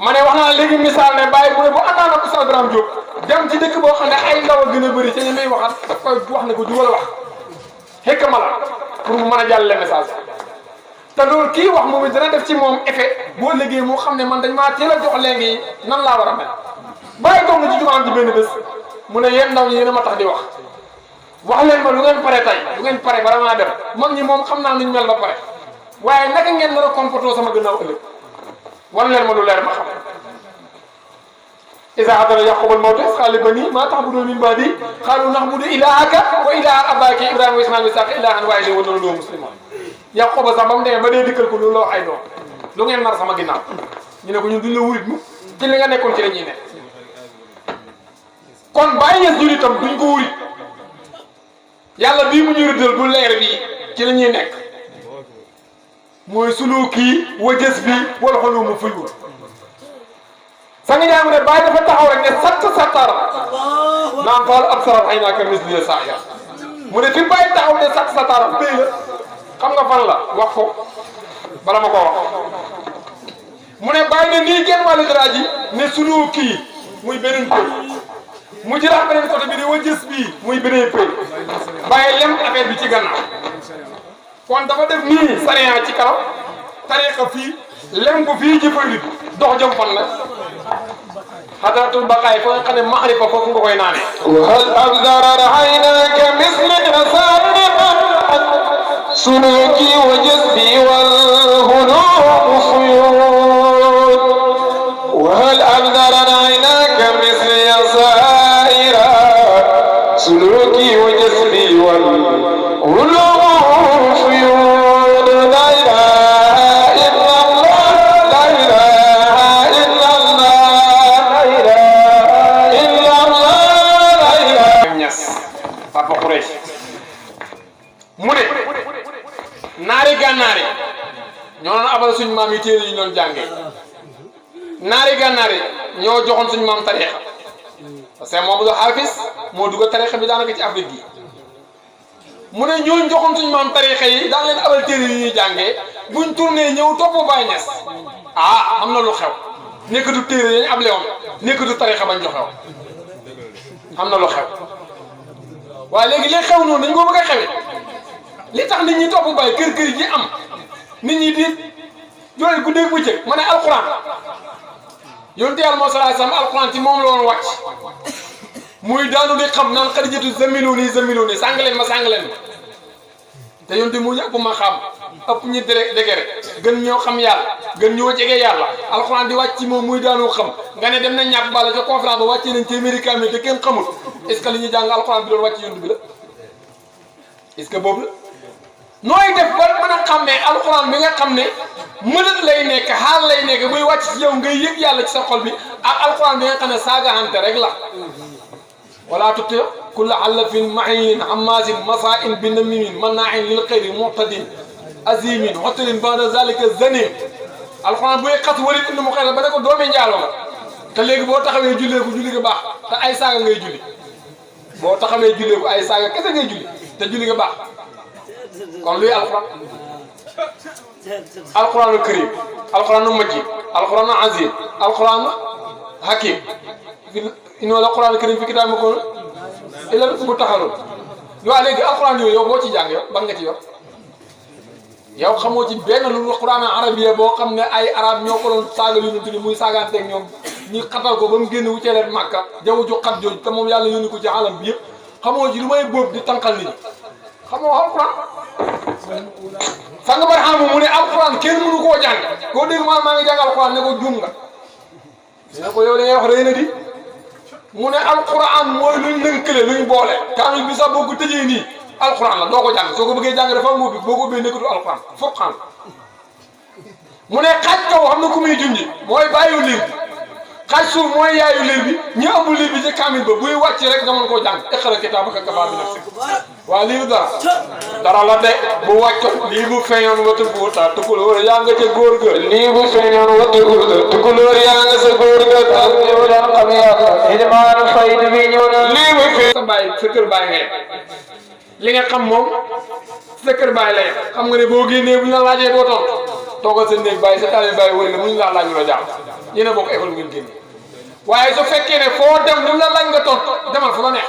ma ne wax naa léegi misaal ne Baye bu ne bu àndaan ak Oustaz Birame Diop dem ci dëkk boo xam ne ay ndaw a gën a bëri ci ñi may waxat daf koy wax ne ko jugal wax xëkk ma la pour mu mën a jàllale message te loolu kii wax moom it dana def ci moom effet boo liggéey moo xam ne man dañ maa teel a jox léegi nan laa war a mel Baye toog na ci jumaam ci benn bés mu ne yéen ndaw ñi yéen a ma tax di wax leen ma lu ngeen pare tey lu ngeen pare bala maa dem mag ñi moom xam naa nuñ mel ba pare waaye naka ngeen nar a comporter sama gannaaw ëllëg wan leen ma lu leer ma xam isa hadara yaqub al mawt qala bani ma ta'budun min ba'di qalu na'budu ilahaka wa ilaha abaki ibrahima wa ismaila wa isaqa ilahan wahidan wa nahnu lahu muslimun yaqub sax ba mu demee ba dee dikkal ko loolu la wax ay doom lu ngeen nar sama ginnaaw ñu ne ko ñun duñ la wurit mu ci li nga nekkoon ci la ñuy nekk kon Baye Niass julitam duñ ko wurit yàlla bii mu ñu rëddal bu leer bii ci la ñuy nekk mooy suluki wa jës bi wala xolu mu fuy wut Sangue Ndiaye mu ne Baye dafa taxaw rek ne sattara naan faal ab sarat ay naaka misli saa ya mu ne fi Baye taxaw ne sattara béy la xam nga fan la wax ko bala ma ko wax mu ne Baye ne nii genn wàllu dara ji ne suluki muy beneen pëy mu jëlaat beneen côté bi ne wa jës bii muy beneen pëy Baye lem affaire bi ci gannaaw kon dafa def nii sariya ci kaw tariqa fii lem ko fii ci faydu dox jëm fan la hadratul baqaay fa nga xam ne maxrifa foofu nga koy naane hal abdara rahaynaka misli asariqan suluki wa jazbi wal hulum suyud wa hal abdara rahaynaka misli asaira suluki wa jazbi wal hulum naari gànnaari ñoo doon abal suñu maam yi téere yi ñu doon jàngee naari gànnaari ñoo joxoon suñu maam tariixa parce que moom Hafiz moo dugg tariixa bi daanaka ci Afrique gi mu ne ñooñu joxoon suñu maam tariixa yi daan leen abal téere yi ñuy jàngee buñ tourné ñëw topp Baye Niass ah am na lu xew nekkatu téere yi ñu able woon nekkatu tariixa bañ joxe woon am na lu xew waaye léegi li xew noonu dañ ko bëgg a xewee li tax nit ñi topp Baye kër yi am nit ñi di jooy guddeeg bëccëg ma ne alxuraan yonent Yàlla moo sallallahu alayhi wasallam alxuraan ci moom la woon wàcc muy daanu di xam naan Xadijatu zamiluni sàng leen ma te yonent mu ñu ëpp ma xam ëpp ñi dégere gën ñoo xam yàlla gën ñoo jege yàlla alxuraan di wàcc ci moom muy daanu xam nga ne dem na ñàkk Balla ca conférence ba wàccee nañ téeméeri kaamil te kenn xamul est-ce que li ñuy jàng alxuraan bi doon wàcc yonent bi la est-ce que boobu la nooy def ba mën a xàmmee alxuraan bi nga xam ne mënat lay nekk xaal lay nekk buy wàcc ci yow ngay yëg yàlla ci sa xol bi ak alxuraan bi nga xam ne saagaante rek la wala tuti kulla allafin mahin hamazin masa'in binamimin manna'in lil xayri mu'tadin azimin hotelin ba'da zalika zanim alxuraan buy xas walit indi mu xel ba ne ko doomi njaaloo nga te léegi boo taxawee jullee ko julli nga baax te ay saaga ngay julli boo taxawee jullee ko ay saaga kese ngay julli te julli nga baax kon luy alxuraan alxuraanu karim alxuraanu majid alxuraanu azim alxuraanu hakim inna alxuraanu karim fi kitaab ko illa bu taxaroon waaw léegi alxuraan yooyu yow boo ci jàng yow ban nga ci yor yow xamoo ci benn lu alxuraan arabiya boo xam ne ay arab ñoo ko doon saagal yu ñu muy saagaanteeg ñoom ñu xatal ko ba mu génn wu ceeleen màkka jaww ju xat jooju te moom yàlla yónni ko ci alam bi yëpp xamoo ci lu may bóob di tànqal nit ñi xamoo alxuraan sang barham mu ne alquran kenn mënu koo jàng koo dégg maa ngi jàng alquran ne ko juum nga ne ko yow li ngay wax rëy na di mu ne alquran mooy luñ lënkale luñ boole kaamil bi sax boo ko tëjee nii alquran la doo ko jàng soo ko bëggee jàng dafa am ubbi boo ko ubbee nekkatu alquran furqaan mu ne xaaj kaw xam na ku muy junji mooy bàyyu liir bi xaaj suuf mooy yaayu liir bi ñu ëmb liir bi ci kaamil ba buy wàcc rek nga mën koo jàng iqra kitaabaka kafaa bi nafsik waaw lii dara la de bu wàccoon lii bu feeñoon wata buuta tukulóor yaa nga ca góor ga lii bu feeñoon wata buuta tukulóor yaa nga sa góor ga ak ñëw daan xam yàlla ilmaanu faydu bi ñëw na lii bu feeñ sa bàyyi sa kër bàyyi ngay li nga xam moom sa kër bàyyi lay xam nga ne boo génnee bu ñu la laajee doo tontu toogal sa néeg bàyyi sa taale bàyyi wëri la mu ñu laa laaj la jàmm yéen a bokk école ngeen génne waaye su fekkee ne foo dem lu la laaj nga tontu demal fu la neex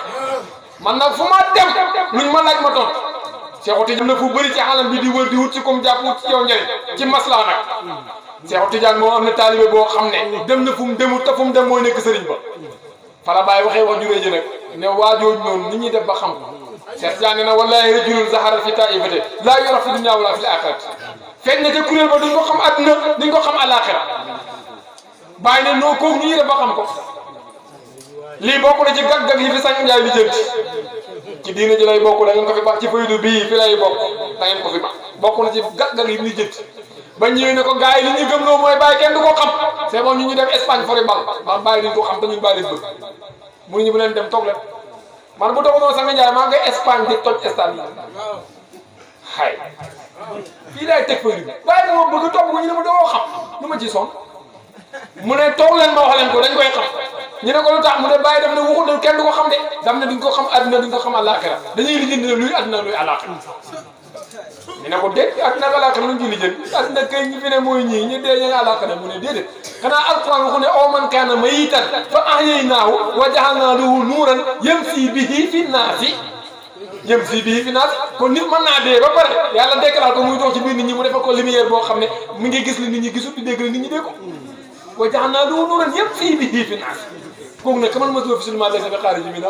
man nag fu ma dem luñ ma laaj ma tontu Seexu Tijaan na fu bëri ci xalam bi di wër di wut ci comme jàpp wut ci yow njëriñ ci maslaa nag Seexu Tijaan moo am na taalibe boo xam ne dem na fu mu demul te fu mu dem mooy nekk sëriñ ba fala bàyyi waxee wax juree ji nag ne waajooju noonu nit ñuy def ba xam ko Seex Tijaan ne na wallaahi rajulun zahara fi taa'ifati laa yura fi dunya wala fi aaxirati fekk na ca kuréel ba duñ ko xam àdduna duñ ko xam àllaaxira bàyyi ne noo kooku ñuy def ba xam ko lii bokk na ci gag-gag yi fi Sangue Ndiaye li jënti ci diina ji lay bokk da ngeen ko fi baax ci faydu bii fi lay bokk da ngeen ko fi bokk na ci gag-gag yi li jënti ba ñëwee ne ko gars yi li ñuy gëm loo mooy bàyyi kenn du ko xam c'est bon ñu dem Espagne fori bal ndax bàyyi duñ ko xam te ñun bàyyi lañ bëgg mënuñu bu leen dem toog leen man bu dogoon Sangue Ndiaye maa ngay Espagne di toj stade yi xay fii laay teg faydu bi bàyyi dama bëgg toog ko ñu ne ma doo xam lu ma ci son mu ne toog leen ma wax leen ko dañ koy xam ñu ne ko lu tax mu ne bàyyi daf ne waxul kenn du ko xam de daf ne duñ ko xam àdduna duñ ko xam àllaaxira dañuy lijjanti ne luy àdduna luy àllaaxira ñu ne ko déet àdduna ak àllaaxira luñ ciy lijjanti àdduna kay ñi fi ne mooy ñii ñu dee ñu àllaaxira mu ne déedéet xanaa alquran waxu ne aw man kaana mayitan fa ahyaynaahu wa ja'alnaa lahu nuuran yamshi bihi fi naasi kon nit mën naa dee ba pare yàlla déclaré ko muy dox ci biir nit ñi mu defal ko lumière boo xam ne mi ngi gis li nit ñi gisul di dégg li nit ñi dégg ko wa ja'alnaa lahu nuuran yamshi bihi fi naasi kooku nag kaman masoo fi sulma laysa bi xaarij mina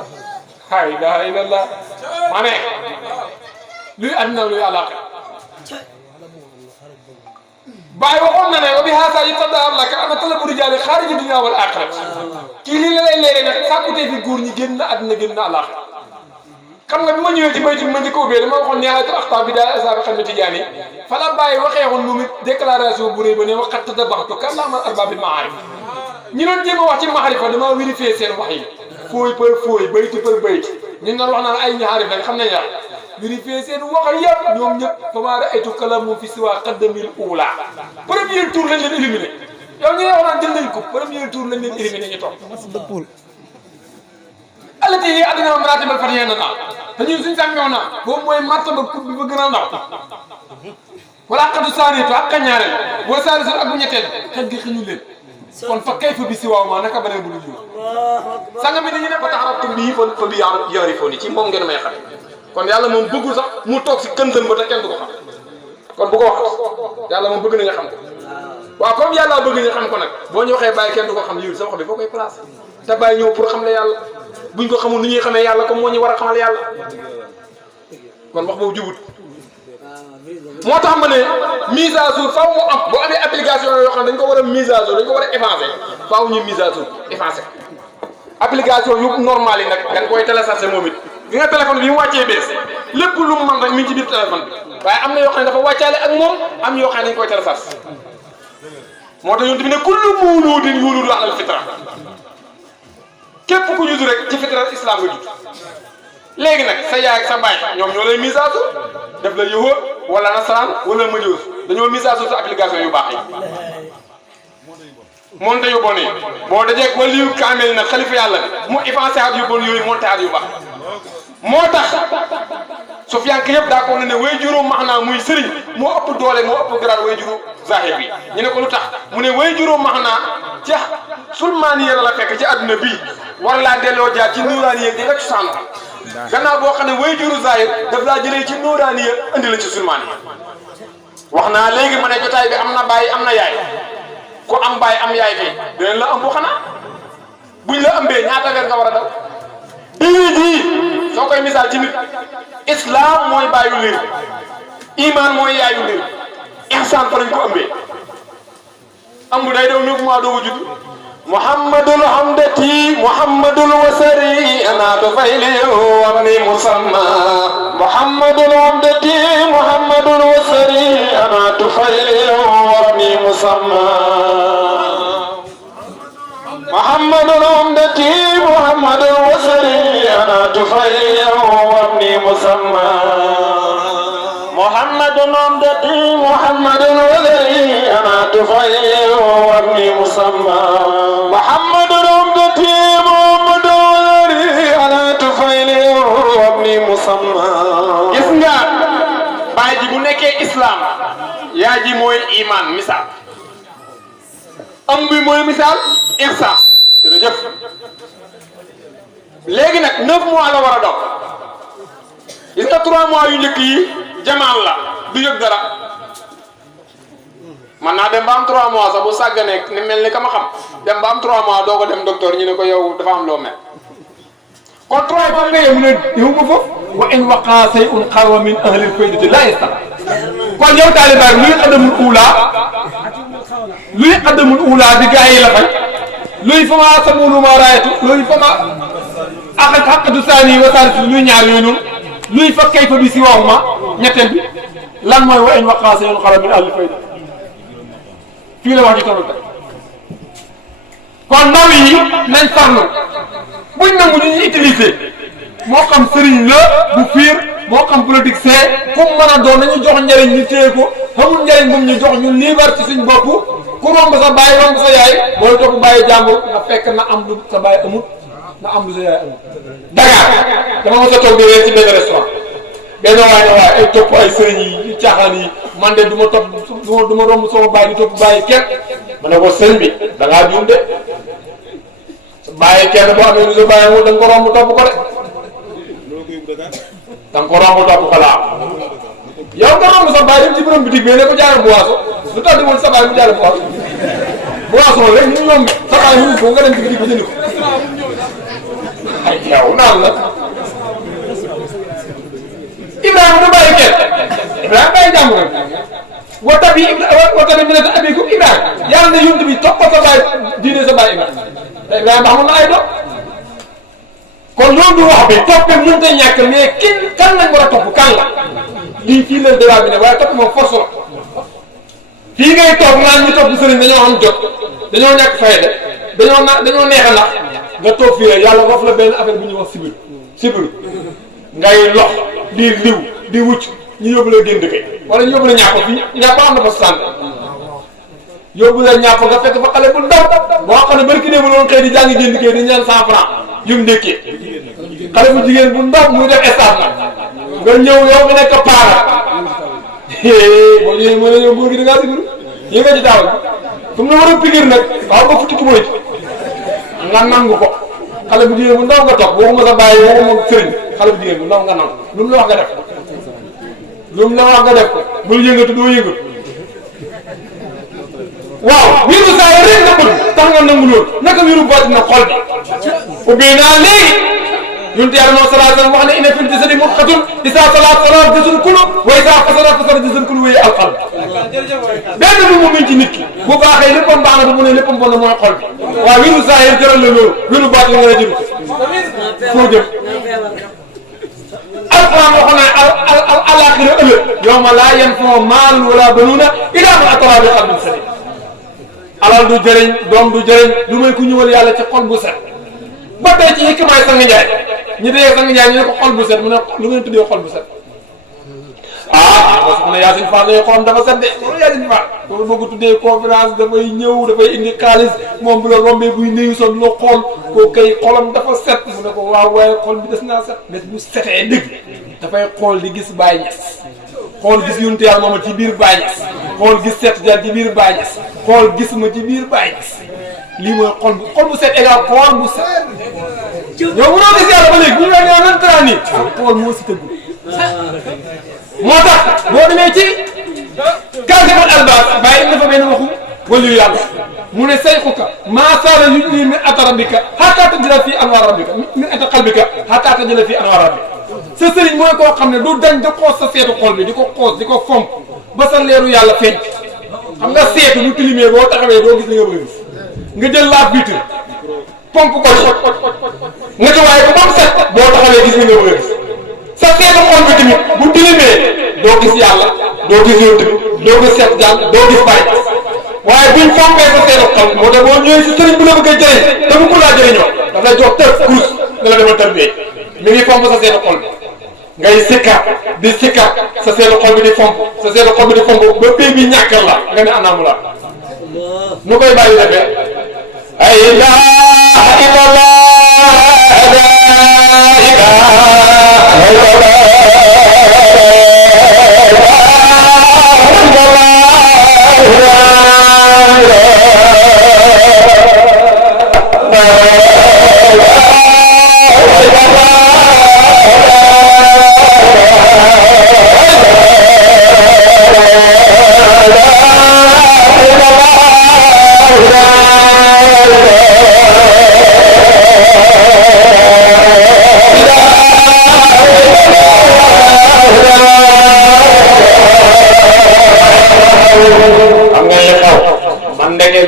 la ilaha illallah ma ne luy àddina luy àllaaxira Baay waxoon na ne wa bi haazaa yatada'ar laka anna talabu rijaali xaarija dunya wal aaxirati kii lii la lay leere nag sàkkutee fi góor ñi génn na àddina génn na àllaaxira xam nga bi ma ñëwee ci baytu bi ma njëkk a ubbee dama waxoon nihayatul axtaar bi daal asaabi xadmi tijaani fa la Baay waxee woon lu mu déclaration bu rëy ba ne wa qad tadabbahtu kallaamal arbaabil maarif ñi doon jéem a wax ci maxarifa dama vérifier seen wax yi fooy par fooy bayti par bayti ñu doon wax naan ay ñaarif lañ xam nañ la vérifier seen wax yëpp ñoom ñëpp fa maa ra'aytu kalaamun fi siwaa qaddamil uula premier tour lañ leen éliminé yow ñu wax naan jël nañ ko premier tour lañ leen éliminé ñu toog allati hiya adnaa maraatibal fatih na naa te ñun suñ sàmmeew naa boobu mooy martaba coupe bi ba gën a ndaw wala xadu saanitu ak ñaareel boo saalisul ak bu ñetteel xet gi xëñu leen kon fa kayfa bi si waaw maa naka beneen bu dul jiw sanga bi dañu ne ba taxaw bii fa bi yaari foo ni ci moom ngeen may xam kon yàlla moom bëggul sax mu toog si këndën ba te kenn du ko xam kon bu ko wax yàlla moom bëgg na nga xam ko waaw comme yàlla bëgg nga xam ko nag boo ñu waxee bàyyi kenn du ko xam yiw sa wax bi foo koy placé te bàyyi ñëw pour xam le yàlla buñ ko xamul ni ñuy xamee yàlla comme moo ñu war a xamal yàlla kon wax boobu jubut moo tax ma ne mise à jour faaw mu am boo amee application yoo xam ne dañ ko war a mise à jour dañ ko war a effacer faaw ñu mise à jour effacer application yu normal yi nag dañ koy télécharger moom it bi nga téléphone bi mu wàccee bees lépp lu mu mën rek mi ngi ci biir téléphone bi waaye am na yoo xam ne dafa wàccaale ak moom am yoo xam ne dañ koy télécharger moo tax yonent bi ne kullu mawluudin yuuladu alal fitra képp ku judd rek ci fitra islam nga judd léegi nag sa yaay ak sa baay ñoom ñoo lay mise à jour def la yowóor wala nasaraan wala majoos dañoo mise à jour sa application yu baax yi monté yu bon yi boo dajeeg wala yu kaamel nag xalifa yàlla mu effacé at yu bon yooyu monté at yu baax moo tax Sufyaan yëpp daa ko ne way juróom maxnaa muy sëriñ moo ëpp doole moo ëpp grade way juróom zahir bi ñu ne ko lu tax mu ne way juróom maxnaa ci sulmaani yàlla la fekk ci adduna bii war laa delloo jaar ci nuuraani yëg di nga cosaanu gannaaw boo xam ne way juru zahir daf laa jëlee ci nuuraani yëg andi la ci sulmaani wax naa léegi ma ne jotaay bi am na baay am na yaay ku am baay am yaay fii dinañ la ëmb xanaa buñ la ëmbee ñaata weer nga war a daw bii soo koy misaal ci nit islam mooy bàyyu liir iman mooy yaayu mbir ihsaan fa lañ ko ëmbee ambu day daw 9 mois doo ko judd muhammadul hamdati muhammadul wasari ana tufayli wabni musamma muhammadul hamdati muhammadul wasari ana tufayli wabni musamma muhammadul hamdati muhammadul wasari ana tufayli wabni musamma محمد عمدتي محمد وذري أنا تفيل وابني مسمى محمد عمدتي محمد وذري أنا تفيل وابني مسمى gis nga baay ji bu nekkee islam yaa ji mooy iman misaal am bi mooy misaal ihsan jërëjëf léegi nag 9 mois la war a dox gis nga 3 mois yu njëkk yi jamaan la du yëg dara man naa dem ba am 3 mois sax bu sàgganee ni mel ni ka ma xam dem ba am 3 mois doo ko dem docteur ñu ne ko yow dafa am loo mel kon 3 mois nga yow mu ne yow ma foofu wa in waqa shay'un xarwa min ahli al-faydati la yasta kon yow taalibaay luy xadamul uula di gaa yi la fay luy fa ma samulu ma raayatu luy fa ma xaqatu saani wa saalisu luy ñaar yooyu noonu luy fa kayfa bi si waaw ma ñetteel bi lan mooy wa in waqa shay'un xarwa min ahli al-fayda fii la wax ci tollu tey kon ndaw yi nañ farlu buñ nangu ñu ñuy utiliser moo xam sëriñ la bu fiir moo xam politicien fu mu mën a doon nañu jox njëriñ ñu téye ko xamul njëriñ bu ñu jox ñu liibar ci suñ bopp ku romb sa baay romb sa yaay booy topp bàyyi jàmbur nga fekk na am lu sa baay amut na am lu sa yaay amut. Dakar dama mos a toog di ci benn restaurant benn waay na waay ay topp ay sëriñ yi caaxaan yi man de du ma topp du ma romb sama baay di topp bàyyi kenn ma ne ko sëñ bi da ngaa juum de bàyyi kenn boo amee lu sa bàyyi amul da nga ko romb topp ko de. da nga ko romb topp ko laa yow nga romb sa baay dem ci borom bitig bi ne ko jaaree boisson lu tax di woon sa baay mu jaaree boisson rek ñu ñoom sa baay mu ko nga dem ci bitig bi jënd ko ay yow naan la Ibrahima du bàyyi kenn Ibrahima bàyyi jàmm rek wata bi mi ne ta abikum Ibrahima yàlla na yonent bi topp sa baay diine sa baay Ibrahima te Ibrahima xamoon na ay doom kon loolu du wax bi toppee mënut a ñàkk mais kan lañ war a topp kan la lii fii la débat bi ne waaye topp moom force la fii ngay toog naan ñu topp sëriñ dañoo am jot dañoo ñàkk fayda dañoo neex a nax nga toog fii rek yàlla foofu la benn affaire bu ñuy wax sibiru ngay lox di liw di wucc ñu yóbbu la génn dëkk wala ñu yóbbu la ñàpp fii ñàpp am na fa sant yóbbu la ñàpp nga fekk fa xale bu ndaw boo xam ne barki démb loon xëy di jàngi génn dëkk dañu leen 100 francs yu mu ndékkee xale bu jigéen bu ndaw muy def stage nag nga ñëw yow nga nekk paara boo ñëwee mën a ñëw góor gi da ngaa sibiru yi nga ci daawal fu mu la war a pigir nag waaw nga futti ko mooy nga nangu ko xale bu jigéen bu ndaw nga toog waxuma sa bàyyi waxuma sëriñ xale bu jigéen bu ndaw nga nangu lu mu la wax nga def lu mu la wax nga def ko bul yëngatu doo yëngatu waaw wiiru saa yi rek nga bëgg tax nga nangu loolu naka wiiru bàtt na xol bi ubbi naa léegi yonent Yàlla moo sallallahu alayhi wa sallam wax ne inna fil jasadi mudghatan izaa salaat salaat jasadu kullu wa izaa fasadat fasada jasadu kullu wa hiya al-qalb benn bi mu ngi ci nit ki bu baaxee léppam baax na bu mu ne léppam bon na mooy xol bi waaw wiiru saa yi jëral la loolu wiiru bàtt nga la jël foo jëm alquran waxoon na al-aaxira ëllëg yawma laa yanfa'u maalun wa laa banuuna illaa man ataa Allaaha bi qalbin saliim alal du jëriñ doom du jëriñ lu may ku ñëwal yàlla ci xol bu set ba tey ci hikmaay Sangue Ndiaye ñu dee Sangue Ndiaye ñu ne ko xol bu set mu ne lu ngeen tuddee xol bu set soxna Yacine Fall day xolam dafa set de soxna Yacine Fall loolu boo ko tuddee conférence dafay ñëw dafay indi xaalis moom bu la rombee buy nuyu son la xool koo kay xolam dafa set mu ne ko waaw waaye xol bi des naa set bés bu setee dëgg dafay xool di gis Baye Niass xool gis yonent Yàlla moom ci biir Baye Niass xool gis set jal ci biir Baye Niass xool gis ma ci biir Baye Niass lii mooy xol bu set égal xool bu set yow mënoo gis yàlla ba léegi bu ñu la ñëw nan traa nii xool moo si tëggu moo tax boo demee ci Kaasiful Albaas bàyyi na fa benn waxu wala yàlla mu ne sayxuka maa saala yujni min ata rabbika hatta tajida fi anwaar rabbika min ata qalbika hatta tajida fi anwaar rabbika sa sëriñ mooy koo xam ne du dañ di xoos sa seetu xol bi di ko xoos di ko fomp ba sa leeru yàlla feeñ xam nga seetu bu tilimee boo taxawee doo gis li nga bëgg gis nga jël laab vitre pomp ko ci nga ci waaye ko ba mu set boo taxawee gis li nga bëgg gis sa seetu xol bi tamit bu tilimee doo gis yàlla doo gis yonent bi doo gis seet jàll doo gis bàyyi waaye buñ fompee sa seetu xol moo tax boo ñëwee si sëriñ bu la bëgg a jëriñ te bu ko laa jëriñoo daf lay jox tëf kurus nga la demal tarbiyee mi ngi fomp sa seetu xol bi ngay sikkar di sikkar sa seetu xol bi di fomp sa seetu xol bi di fomp ba pay bi ñàkkal la nga ne anaamu la nu koy bàyyi defee ay ilaha illallah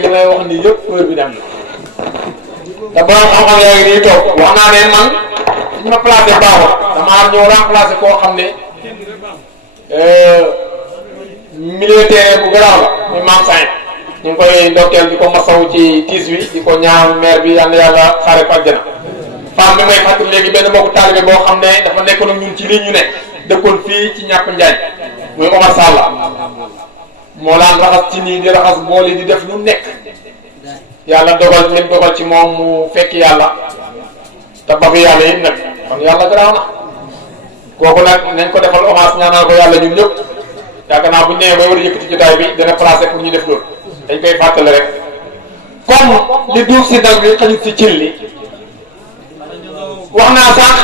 li may wax ni yëpp heure bi dem na te borom xam-xam yaa ngi nii toog wax naa ne man suñ ma placé baaxul damaa ñëw remplacé koo xam ne militaire bu garaaw la muy Mame Saint ñu ngi koy ndokkeel di ko masaw ci tiis bi di ko ñaan maire bi yal na yàlla xaare ko àjjana femme bi may fàttali léegi benn mbokku taalibe boo xam ne dafa nekkoon ak ñun ci lii ñu ne dëkkoon fii ci Niappa Ndiaye muy Omar Sall moo daan raxas ci nii di raxas bool yi di def lu nekk yàlla dogal lim dogal ci moom mu fekk yàlla te ba fi yàlla it nag kon yàlla garaaw na kooku nag nañ ko defal hommage ñaanal ko yàlla ñun ñëpp yaakaar naa bu ñu nee bay war a yëkkati jotaay bi dana placé pour ñu def loolu dañ koy fàttali rek comme li duuf si dal bi xajut si cin li wax naa sànq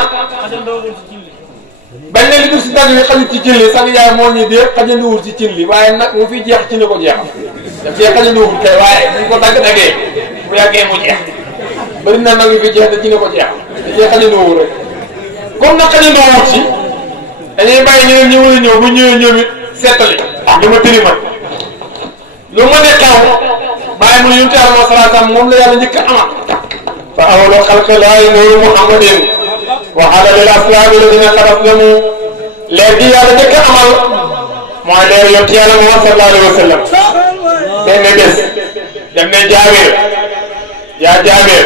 bañ ne li duuf si dal bi xajut ci cin li sax yaay moo ñu dee xajandiwul ci cin li waaye nag mu fi jeex ci ne ko jeexal daf cee xajandiwul kay waaye buñ ko dagg-daggee bu yàggee mu jeex bëri na nag yu fi jeex da ci ne ko jeexal da cee xajandiwul rek comme nag xajandiwul ci dañuy bàyyi ñeneen ñi war a ñëw bu ñëwee ñoom it seetali li ma tërimal lu ma ne xew bàyyi mu ne yonent Yàlla salaam moom la yàlla njëkk a amal fa awwalu xalqi laahi nuuru muhammadin wa ala lil aslaabi alladina qad aslamu leer gi yàlla njëkk a amal mooy leer yonent Yàlla Muhammad sallallahu alayhi wa sallam benn bés dem ne Jaabir yaa Jaabir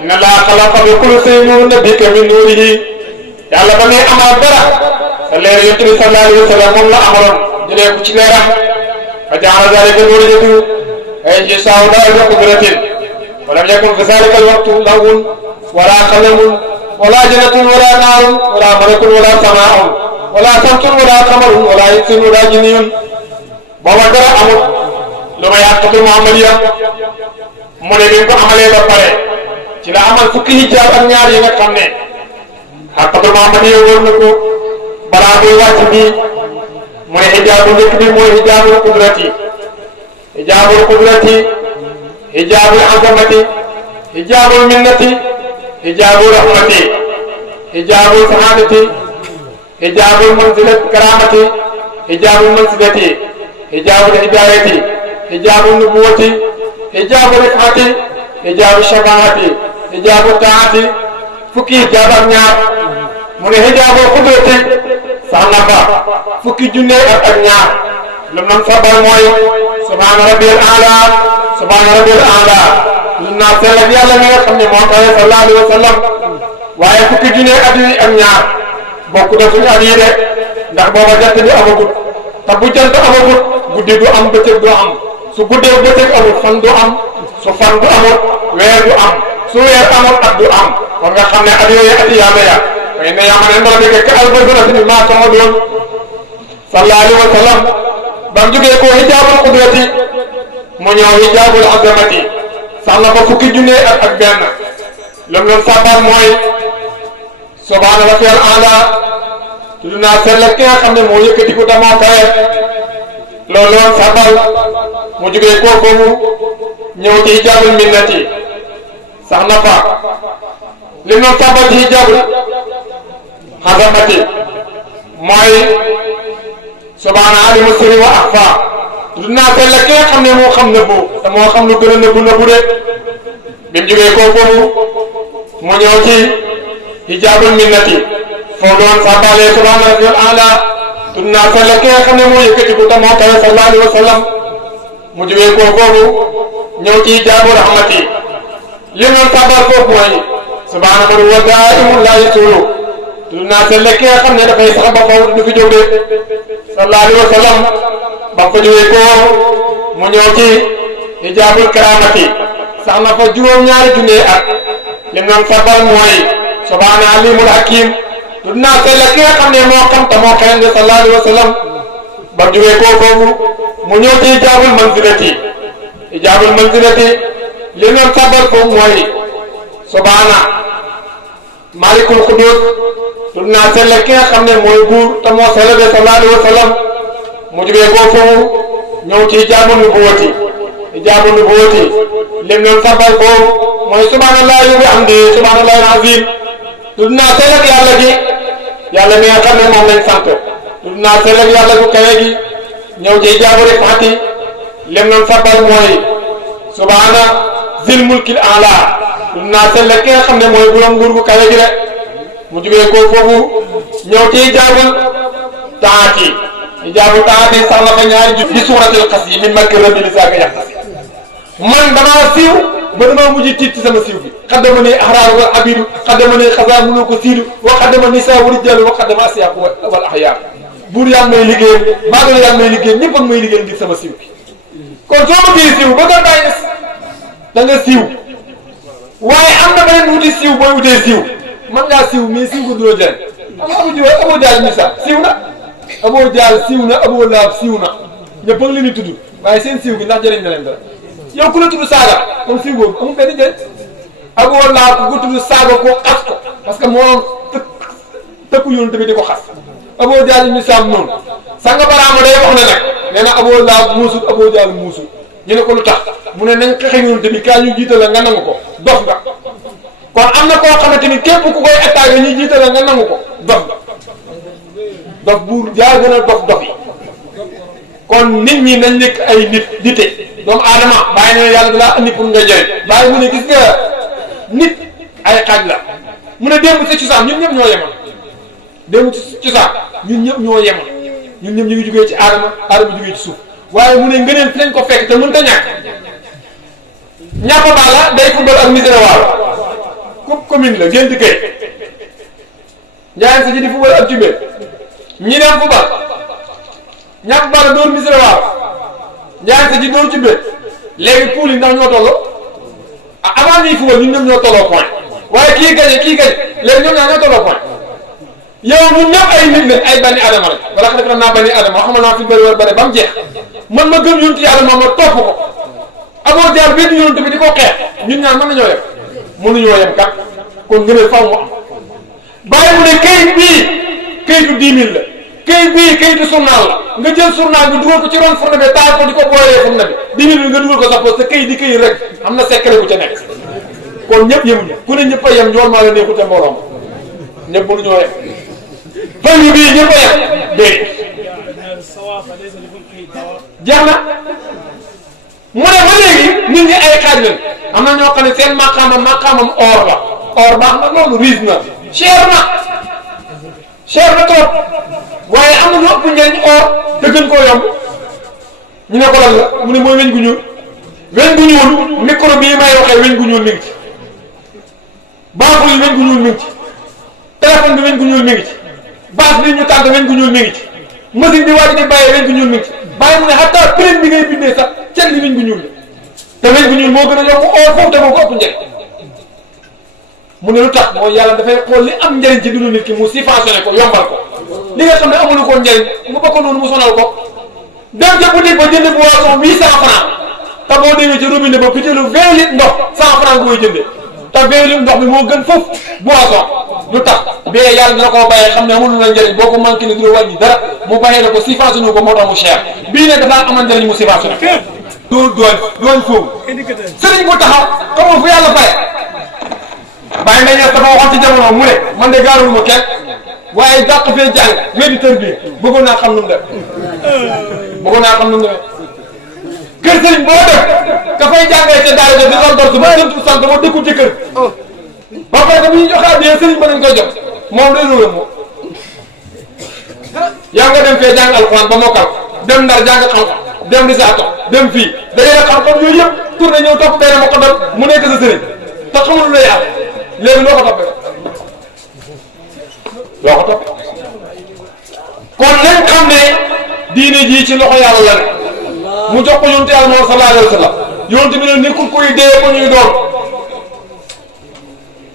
inna Allaaha xalaqa bi kulli shay'in nuuran nabiyaka min nuurihi yàlla ba muy amal dara te leer yonent bi sallallahu alayhi wa sallam moom la amaloon jëlee ko ci leeram fa jaala zaalika nuurihi يشاء الله بقدرته ولم يكن في ذلك الوقت لغو ولا قلم ولا جنة ولا نار ولا ملك ولا سماء ولا شمس ولا قمر ولا انس ولا جني بابا دara amul lu may àqatu Muhammadiya mu ne bi ko amalee ba pare ci la amal fukki hijaab ak ñaar yi nga xam ne àqatu Muhammadiya wóor na ko balaa muy wàcc bi mu ne hijaab bu njëkk bi mooy hijaabul qudrati حجاب القدرة حجاب العظمة حجاب المنة حجاب الرحمة حجاب السعادة حجاب المنزلة كرامة حجاب المنزلة حجاب الهداية حجاب النبوة حجاب الرفعة حجاب الشفاعة حجاب الطاعة فكي حجاب النار من حجاب القدرة سانفا فكي جنة النار لمن صبر موي سبحان ربي الأعلى سبحان ربي الأعلى لنا سلك يالا ميغا خامني مو taw sallallahu alayhi wa sallam waaye fukki junne at yi ak ñaar bokku na suñu at yi de ndax booba jant bi amagut te bu jant amagut guddi du am bëccëg du am su guddee bëccëg amul fan du am su fan du amul weer du am su weer amul at du am kon nga xam ne at yooyu at yàlla ya way ne yaa ma ne ndox bi ka albasarati maa sama doon sallallahu alayhi wa sallam ba mu jógee ko hijaabul qudrati mu ñëw hijaabul azamati sax na fa fukki junne ak benn lam loon sàbbal mooy subhaana rabbiyal a'la tudd naa seetla ki nga xam ne moo yëkkati ko damoo kawe loolu loon sàbbal mu jógee ko foofu ñëw ci hijaabul minnati sax na fa lim loon sàbbal ci hijaabul xasamati mooy subhaana alimu sirri wa axfa tudd naa sell ki nga xam ne moo xam nëbbu te moo xam lu gën a nëbbu de bi mu jógee koo foofu mu ñëw ci hijaabul minnati foo doon sàbbaale subhaana rabbiyal aala tudd naa sell ki nga xam ne moo yëkkati ko te moo tawe sallallahu alayhi wa sallam mu jógee koo foofu ñëw ci hijaabu rahmati li mu doon sàbbal foofu mooy subhaana man huwa daa'imun laa yasuulu tudd naa sell ki nga xam ne dafay sax ba faw du fi jóg de sallallahu alayhi wa sallam ba fa jógee koo mu ñëw ci hijaabul karaamati sax na fa juróom-ñaari junne at li mu doon sàbbal mooy subhaana alimul hakim tudd naa sell ki nga xam ne moo xam te moo xeeñ de sallallahu alayhi wa sallam ba jógee koo foofu mu ñëw ci hijaabul manzilati hijaabul manzilati li mu doon sàbbal foofu mooy subhaana malikul xudus tudd naa sell ki nga xam ne mooy buur te moo sell de sallallahu alayhi wa sallam mu jógee koo foofu ñëw ci hijaabul nubuwati hijaabul nubuwati li mu doon sàbbal foofu mooy subhaanallahi wa bihamdihi subhaanallahi al-azim tudd naa sell ak yàlla gi yàlla mi nga xam ne moom lañ sant tudd naa sell ak yàlla gu kawe gi ñëw ci hijaabu rifaati li mu doon sàbbal mooy subhaana zil mulkil ala tudd naa sell ki nga xam ne mooy borom nguur gu kawe gi rek mu jógee ko foofu ñëw ci hijaabul taati hijaabul taati sax na fa ñaari ju di suuratil xas yi min makki rabbi li saaka yàq man damaa siiw ba damaa mujj tiit ci sama siiw bi xaddama ni ahraar wal abidu xaddama ni xasaa mënoo ko siidu wa xaddama ni saa wa rijaalu wa xaddama asiyaaq wal ahyaar buur yaa ngi may liggéeyal baadoolo yaa ngi may liggéeyal ñëpp a ngi may liggéeyal ngir sama siiw bi kon soo bëggee siiw ba nga bàyyi da nga siiw waaye am na beneen wuti siiw booy wutee siiw mën ngaa siiw mais siiw ko dula jëriñ am Abou Jaal misaal siiw na Abou Jaal siiw na Abou Laab siiw na ñëpp a ngi leen di tudd waaye seen siiw gi ndax jëriñ na leen dara yow ku la tudd saaga kon siiw boobu amul benn njëriñ Abou Laab ku ko tudd saaga ko xas ko parce que moo tëkku yoon tamit di ko xas Abou Jaal misaal noonu sanga baraama day wax ne nag nee na Abou Laab muusut Abou Jaal muusut ñu ne ko lu tax mu ne nañ xexe yoon tamit kaa ñu jiital la nga nangu ko dof nga kon am na koo xamante ni képp ku koy attaqué ñuy jiital la nga nangu ko dof nga dof buur jaa gën a dof yi kon nit ñi nañ nekk ay nit dite doomu aadama bàyyi ne yàlla dalaa andi pour nga jëriñ bàyyi mu ne gis nga nit ay xaaj la mu ne démb ci cosaan ñun ñëpp ñoo yemal démb ci cosaan ñun ñëpp ñoo yemal ñun ñëpp ñu ngi jugee ci aadama jugee ci suuf waaye mu ne ngëneel fi lañ ko fekk te mënut a ñàkk Niappa Balla day football ak Misira Waalo coupe commune la ngeen di kay Ndiaye sa ji di football ak Tibet ñi dem football Niappa Balla dóor Misira Waalo Ndiaye sa ji dóor Tibet léegi poule yi ndax ñoo tolloo avant ñuy football ñun ñoom ñoo tolloo point waaye kii gañe léegi ñoom ñaar ñoo tolloo point yow ñun ñëpp ay nit lañ ay bani adama lañ wala xam ne naa bani adama waxuma naa fi bëri war bëri ba mu jeex man ma gëm yonent yàlla ma topp ko Abou Jaal benn yoon tamit di ko xeex ñun ñaar mën nañoo yem mënuñoo yem kat kon ngëneel faw mu am bàyyi mu ne kayit bii kayitu 10 000 la kayit bii kayitu journal la nga jël journal bi dugal ko ci ron fourne bi taal ko di ko booyee fourne bi 10 000 bi nga dugal ko sax parce que kayit di kayit rek am na secret bu ca nekk kon ñëpp yemuñu ku ne ñëpp a yem njool maa la neexul te mbooloo ma ñëpp mënuñoo yem famille bii ñëpp a yem dégg jeex na mu ne ba léegi nit ñi ay xaaj lañ am na ñoo xam ne seen maqaamam or la or baax na loolu riis na cher na trop waaye am na ñu ëpp njëriñ or te gën koo yomb ñu ne ko lan la mu ne mooy weñ gu ñuul micro bii may waxee weñ gu ñuul mi ngi ci baaxul yi weñ gu ñuul mi ngi ci téléphone bi weñ gu ñuul mi ngi ci base bi ñu tàgg weñ gu ñuul mi ngi ci machine bi waaj di bàyyee weñ gu ñuul mi ngi ci bàyyi mu ne xataa plane bi ngay bindee sax ceeb li weñ gu ñuul la te weñ gu ñuul moo gën a yomb or foofu te moo ko ëpp njëriñ mu ne lu tax mooy yàlla dafay xool li am njëriñ ci dundu nit ki mu subventionné ko yombal ko li nga xam ne amul ko njëriñ mu bokk noonu mu sonal ko dem ca boutique ba jënd boisson 800 francs te boo demee ci robinet ba butéelu 20 litres ndox 100 francs booy jëndee te 20 litres ndox bi moo gën foofu boisson lu tax bee yàlla dina koo bàyyee xam ne amul na njëriñ boo ko manqué ne du la wàññi dara mu bàyyee la ko subventionné ko moo tax mu cher bii ne dafa amal njëriñ mu subventionné doon foofu sëriñ bu taxaw xamoo fu yàlla pare bàyyi nañ dafa waxoon ci jamono mu ne man de gaarul ma kenn waaye dàq fee jàng méditeur bi bëggoon naa xam nu mu def bëggoon naa xam nu mu def kër sëriñ boo def ka fay jàngee ca daara di doon dorsu ba sëntu sant ba dëkkul ci kër ba pare bu ñu joxaat bi sëriñ ba nañ koy jox moom day róoram moom yaa nga dem fee jàng alxuraan ba mokkal dem ndar jàng xam-xam dem risaato dem fii dajale xam-xam yooyu yëpp tourné ñëw topp benn ma ko dal mu nekk sa sëriñ te xamul lu la yàlla léegi loo ko toppee loo ko toppee kon nañ xam ne diine jii ci loxo yàlla la ne mu jox ko yonent yàlla moom sallallahu alayhi wa sallam yonent bi ne nekkul kuy dee ko ñuy doon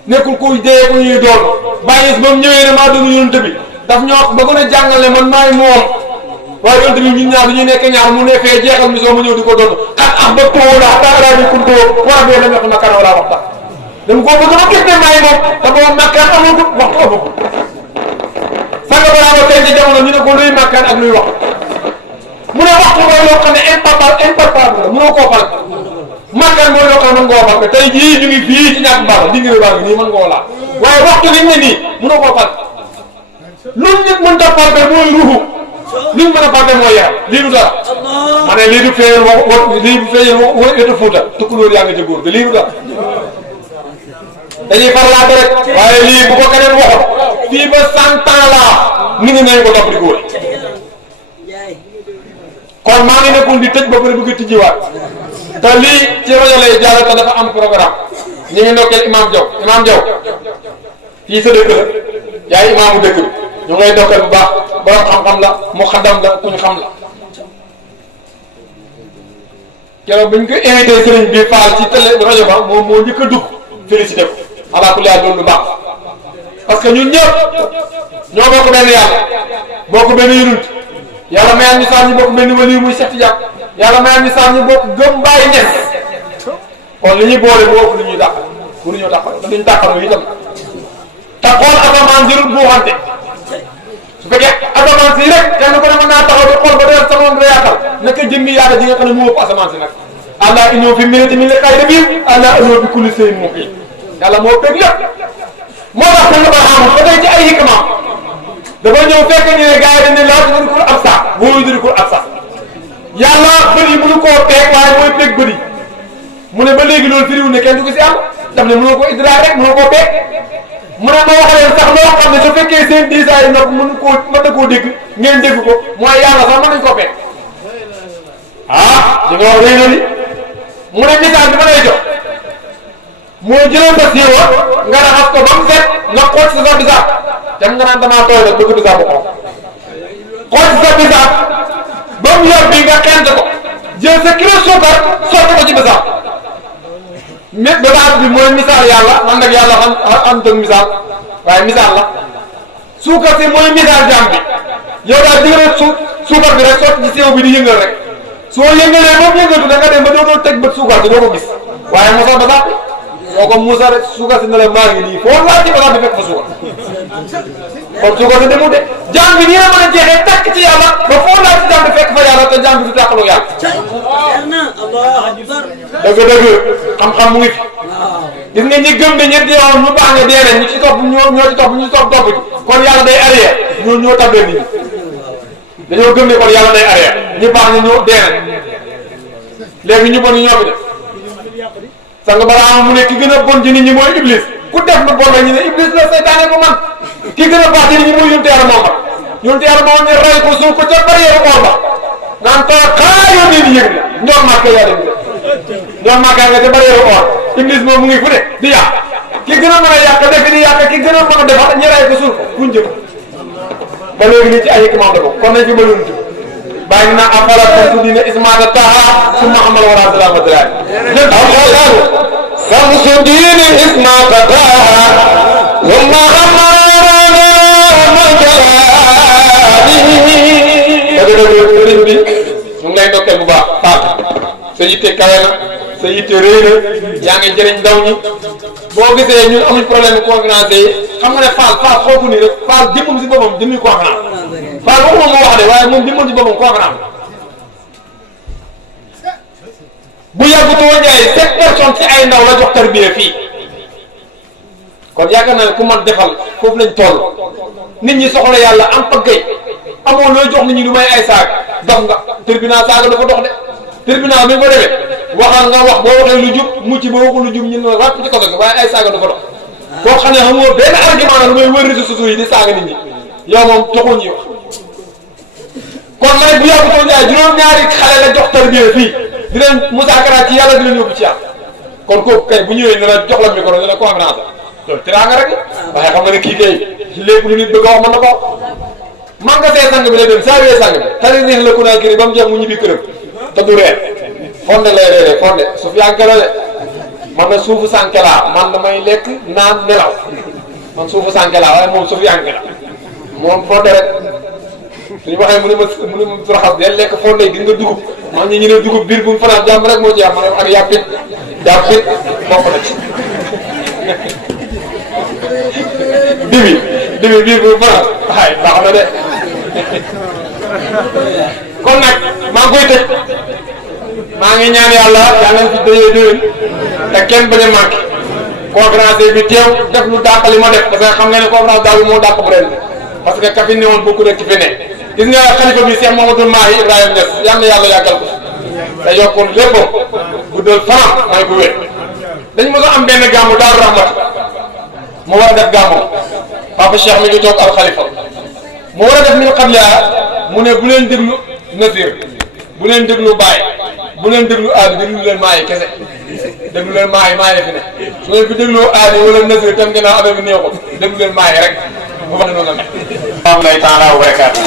nekkul kuy dee ko ñuy doon bàyyi ba mu ñëwee ne maa doon yonent bi daf ñoo ba gën a jàngal ne man maay moom waaye yonent bi ñun ñaar du ñu nekk ñaar mu ne fee jeexal mission mu ñëw di ko doon xat ax ba too la xataa arabi kuntoo war a bee la ñoo makkaan wala waxtaan dama koo bëgg ma gis ne maay moom te boobu makkaan amagul waxtu amagul sanga balaa ba tey ci jamono ñu ne ko luy makkaan ak luy wax mu ne waxtu mooy loo xam ne impalpable la mënoo koo fal makkaan mooy loo xam ne mën nga koo fal tey jii ñu ngi fii ci ñàkk baax di ngir baa ngi nii mën nga koo laal waaye waxtu li ne nii mënoo koo fal luñ nit mën ta palpe mooy ruuxu luñ mën a palpe mooy yaram lii du dara ma ne lii du feeñal lii du feeñal wetu Fuuta tukkulóor yaa nga ca góor ga lii du dara dañuy farlaate rek waaye lii bu ko keneen waxoon fii ba 100 ans la nit ñi nañ ko topp di ko wër kon maa ngi nekkul di tëj ba pare bëgg a tijjiwaat te lii ci rajo lay jàll te dafa am programme ñu ngi ndokkeel Imam Diaw fii sa dëkk la yaay imaamu dëkk bi ñu ngay ndokkeel bu baax borom xam-xam la mu xaddam la ku ñu xam la keroog bi ñu ko invité sëriñ bi Fall ci télé rajo ba moom moo njëkk a dugg félicité ko ala kulli haal loolu lu baax parce que ñun ñëpp ñoo bokk benn yàlla bokk benn yonent yàlla mayal ñu sax ñu bokk benn wali muy Cheikh Tidiane yàlla mayal ñu sax ñu bokk gëm Baay Ñas kon li ñuy boole moo ëpp lu ñuy dàq mënuñoo dàq te duñ dàqal itam te xool asamaan jërul buuxante su fekkee asamaan si rek kenn ku ne mën naa taxaw di xool ba doyal sa moom la yaatal naka jëmmi yàlla ji nga xam ne moo ëpp asamaan si nag allah inoo fi minati min liqaa'i rabbihim allah inoo bi kulli shay'in muhiit yàlla moo bëgg lépp moo tax ko nga ba xamul ba tey ci ay hikma dafa ñëw fekk ñu ne gars yi dañ ne laa tudrikul absaar wa yudrikul absaar yàlla bët yi mënu koo peeg waaye mooy peeg bët yi mu ne ba léegi loolu firiwul ne kenn du ko si am daf ne mënoo ko idraar rek mënoo koo peeg mu ne ma wax leen sax loo xam ne su fekkee seen diisaay yi nag mën na koo dégg ngeen dégg ko mooy yàlla sax mën nañ koo peeg ah di nga wax léegi loolu mu ne misaal bi ma lay jox mooy jëloon sa siiwa nga raxas ko ba mu set nga xooj sa bisaab dem nga naan damaa tooy rek bëgg bisaab bu xonq xooj sa bisaab ba mu yor bi nga xent ko jël sa kilo suukar sotti ko ci bisaab mais bisaab bi mooy misaal yàlla man nag yàlla xam tëg misaal waaye misaal la suukar si mooy misaal jaam bi yow daal di nga suukar bi rek sotti ci siiw bi di yëngal rek soo yëngalee moom yëngatu da nga dem ba dootoo teg bët suukar si doo ko gis waaye mosal bisaab boo ko muusa rek suukar si ne la maa ngi nii foo laaj ci bisaab bi fekk fa suukar kon suukar si demul de jaam bi nii la mën a jeexee takk ci yàlla ba foo laaj ci jaam bi fekk fa yàlla te jaam bi du tàqaloo yàlla dëgg-dëgg xam-xam mu ngi fi gis nga ñi gëm ne ñetti yoon ñu baax nga dee nañ ñu ci topp ñoo ci topp ñu ci topp ci kon yàlla day arrière ñoo tabbee nit ñi dañoo gëm ne kon yàlla day arrière ñi baax ne ñoo dee nañ léegi ñu bon ñoo fi def sang balaa mu ne ki gën a bon ci nit ñi mooy iblis ku def lu bon la ñu ne iblis la seytaane ko man ki gën a baax ci nit ñi mooy yonent yàlla Muhammad yonent yàlla Muhammad ne ray ko suuf ko ca barrière or ba naan toog xaa yoon nii di yëg la ñoom màkk yaa dem ñoom màkk nga ca barrière or iblis moom mu ngi fu de di yàq ki gën a mën a yàq defi di yàq ki gën a mën a defar ñi ray ko suuf ko fuñ jëm ba léegi nii ci ay hikma la bokk kon nañ fi ba yonent bàyyi na afala tasudina ismata taha summa amal wara salamatulahi afalaru samsudini ismata taha summa amal sëriñ bi ñu ngi lay ndokkeel bu baax Fatou sa yitte kawe na sa yitte rëy na yaa ngi jëriñ ndaw ñi boo gisee ñun amuñ problème conférence yi xam nga ne Fall xoofu nii rek Fall jëmmam si boppam jëmmi conférence Fall waxuma moo wax de waaye moom jëmmam si boppam conférence bu yàggutoo Ndiaye 7 personnes ci ay ndaw la jox tarbiya fii kon yaakaar naa ne ku man defal foofu lañ toll nit ñi soxla yàlla am paggay amoo looy jox nit ñi du may ay saag dox nga tribunal saaga dafa dox de tribunal bi ko demee waxal nga wax boo waxee lu jub mucc boo waxul lu jub ñu ne ràpp ci kaso gi waaye ay saaga dafa dox koo xam ne xamoo benn argument la lu may wër réseaux sociaux yi di saaga nit ñi yow moom taxul ñuy wax kon ma ne bu yàgg too Ndiaye juróom-ñaari xale la jox tarbiya fii di leen musaakara ci yàlla di leen yóbbu ci yàlla kon kooku kay bu ñëwee ne la jox la micro ne la conférence loolu teraanga rek waaye xam nga ne kii kay lépp lu nit bëgg a wax mën na ko man nga see sang bi lay dem saa wee sang bi tari neex la ku naa kii ba mu jeex mu ñibbi këram te du reer fonde lay reere fonde suuf yaa ngi la de man na suufu sànke laa man damay lekk naan nelaw man suufu sànke laa waaye moom suuf yaa ngi la moom fonde rek suñu waxee mu ne ma Rakhass del lekk fonde gis nga dugub man ñu ne dugub biir bu mu fanaan jàmm rek moo ci am ma ne ak yàppit bokk na ci dibi biir bu fanaan waay baax na de kon nag maa ngi koy tëj maa ngi ñaan yàlla fi déwén te kenn bañ a manqué conférence bi teew def lu dàq li ma def parce que xam nga ne conférence daaw bi moo dàq bu ren parce que ka fi ne woon bokku rek ci fi ne gis nga xalifa bi Cheikh Mamadou Mahi Ibrahima Niass yal na yàlla yàggal ko te yokkoon léppam guddal fanam may ko wér dañ mos a am benn gàmmu Daaru Rahmat mu war a def gàmmu papa Cheikh mi ngi toog al xalifa mu war a def min xam mu ne bu leen déglu Nasir bu leen déglu Baye bu leen déglu aadi déglu leen maayi kese déglu leen maayi fi ne su ngeen fi dégloo aadi wala Nasir tam gannaaw affaire bi neexul déglu leen maayi rek bu wax ne noonu la mel. Assalamu taala wa barakaatu.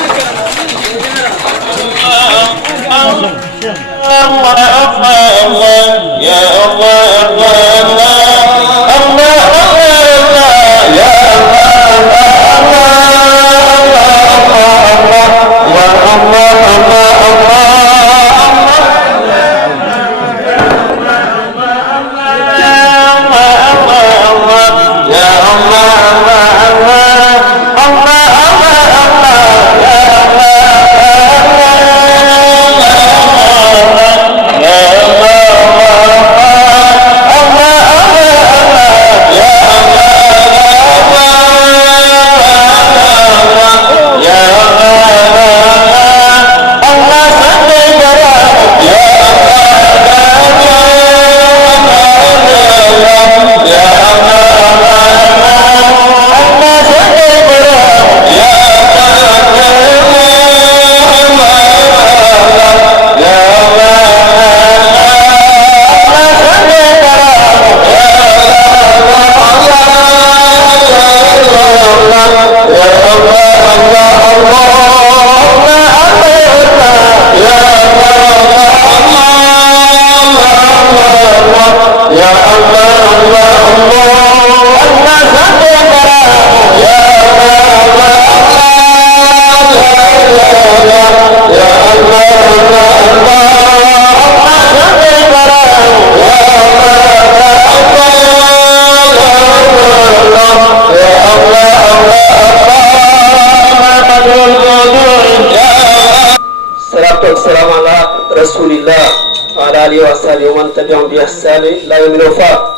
ومن تبعهم بإحسان لا يوم الوفاء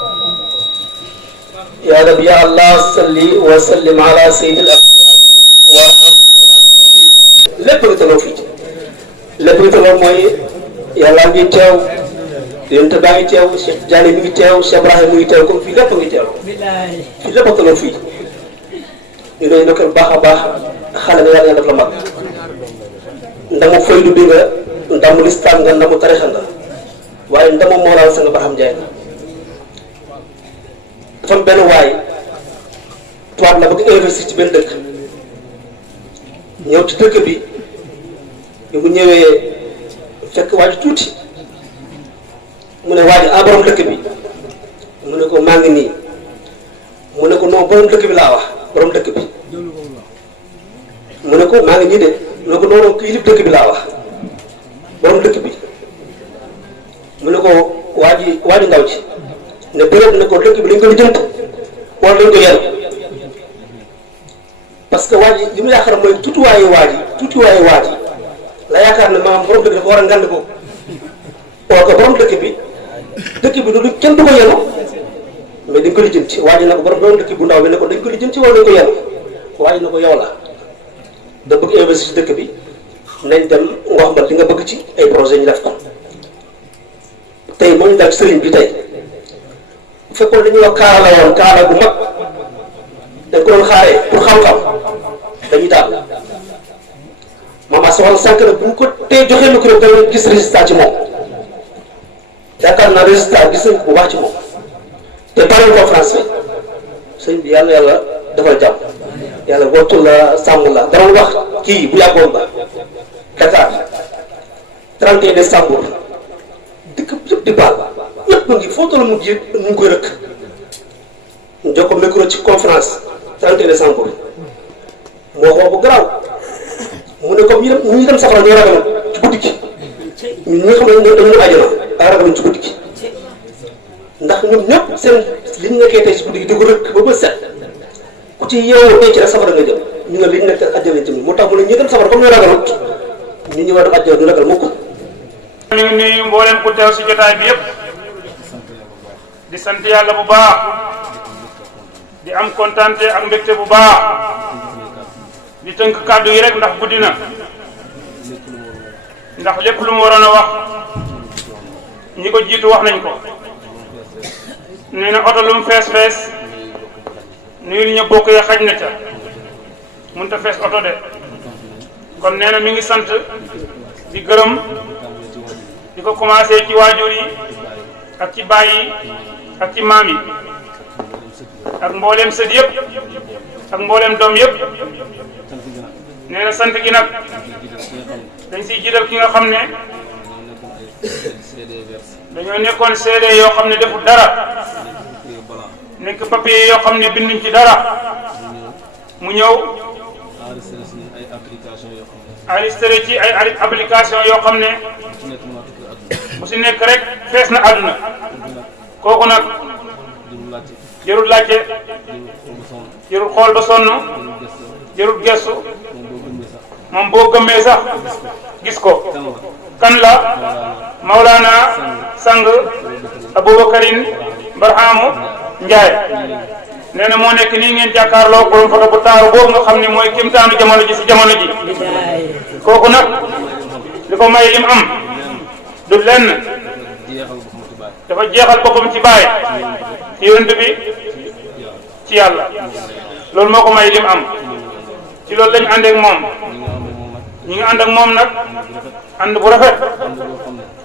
يا رب يا الله صل وسلم على سيد الأقوام lépp nga toloo fii lépp nga toloo mooy yàlla ngi teew yonent baa ngi teew Cheikh Diané mi ngi teew Cheikh Ibrahima mi ngi teew comme fii lépp ngi teew fii lépp a toloo fii ñu doy ndokkal baax a baax xale nga yàlla def la mag ndamu faydu bi nga ndamu lislaam nga ndamu tarixa nga waaye ndama moral sa nga Barham Ndiaye la dafa am benn waay tubaab la bëgg investir ci benn dëkk ñëw ci dëkk bi yu mu ñëwee fekk waaju tuuti mu ne waaj a borom dëkk bi mu ne ko maa ngi nii mu ne ko non borom dëkk bi laa wax borom dëkk bi mu ne ko maa ngi nii de mu ne ko non kii lib dëkk bi laa wax borom dëkk bi mu ne ko waaju ndaw ci ne béréb ne ko dëkk bi dañ ko lijjant wala dañ ko yenu parce que waa ji li mu yaakaar mooy tuutiwaayu waa ji la yaakaar ne maanaam borom dëkk dafa war a ngand ko or que borom dëkk bi du kenn du ko yenu mais dañ ko lijjanti waa ji na ko borom doon dëkk bu ndaw bi ne ko dañ ko lijjanti wala dañ ko yenu waa ji na ko yow la da bëgg investir ci dëkk bi nañ dem nga wax ma li nga bëgg ci ay projet ñu def ko tey moo ñu dal sëriñ bi tey bu fekkoon dañuy wax kaala la woon kaala bu mag dañ ko doon xaaree pour xam-xam dañuy daal maman soxna sànq nag bu ñu ko tey joxee micro bi tamit gis résultat ci moom yaakaar naa résultat gis nañ ko bu baax ci moom te parole conférence bi sëñ bi yàlla defal jàmm yàlla wattu la sàmm la dama wax kii bu yàggoon ba Dakar 31 décembre dëkk yëpp di baal ñëpp mu ngi foo toll mu ngi koy rëkk ñu jox ko micro ci conférence 31 décembre moo wax bu garaaw mu ne comme ñi dem safara ñoo ragal ci guddi gi ñun ñi nga xam ne dañu dem àjjana ay ragaluñ ci guddi gi ndax ñoom ñëpp seen li ñu nekkee tey ci guddi gi di ko rëkk ba set ku ci yeewoo denc rek safara nga jëm ñu ne li ñu nekk àjjana jëm moo tax mu ne ñi dem safara comme ñoo ragalut ñu ñëwaat dem àjjana du ragal mukk. ñu ngi nuyu mboolem ku teew si jotaay bi yëpp di sant yàlla bu baax di am kontante ak mbégte bu baax di tënk kàddu yi rek ndax guddi na ndax lépp lu mu waroon a wax ñi ko jiitu wax nañ ko nee na oto lu mu fees nuyul ña bokk ya xaj na ca mënut a fees oto de kon nee na mi ngi sant di gërëm di ko commencé ci waajur yi ak ci baay yi ak ci maam yi ak mbooleem sët yëpp ak mbooleem doom yëpp nee na sant gi nag dañ siy jiital ki nga xam ne dañoo nekkoon seede yoo xam ne deful dara nekk papier yoo xam ne binduñ ci dara mu ñëw enregistré ci ay application yoo xam ne bu si nekk rek fees na àdduna kooku nag jërul laajte jërul xool ba sonn jërul gestu moom boo gëmmee sax gis ko kan la Maulana Sang Aboubacarin Barhamu Ndiaye nee na moo nekk nii ngeen jàkkaarloo borom photo bu taaru boobu nga xam ne mooy kéemtaanu jamono ji si jamono ji kooku nag li ko may lim am du lenn dafa jeexal boppam ci baay ci yonent bi ci yàlla loolu moo ko may lim am ci loolu lañu ànd ak moom ñi ngi ànd ak moom nag ànd bu rafet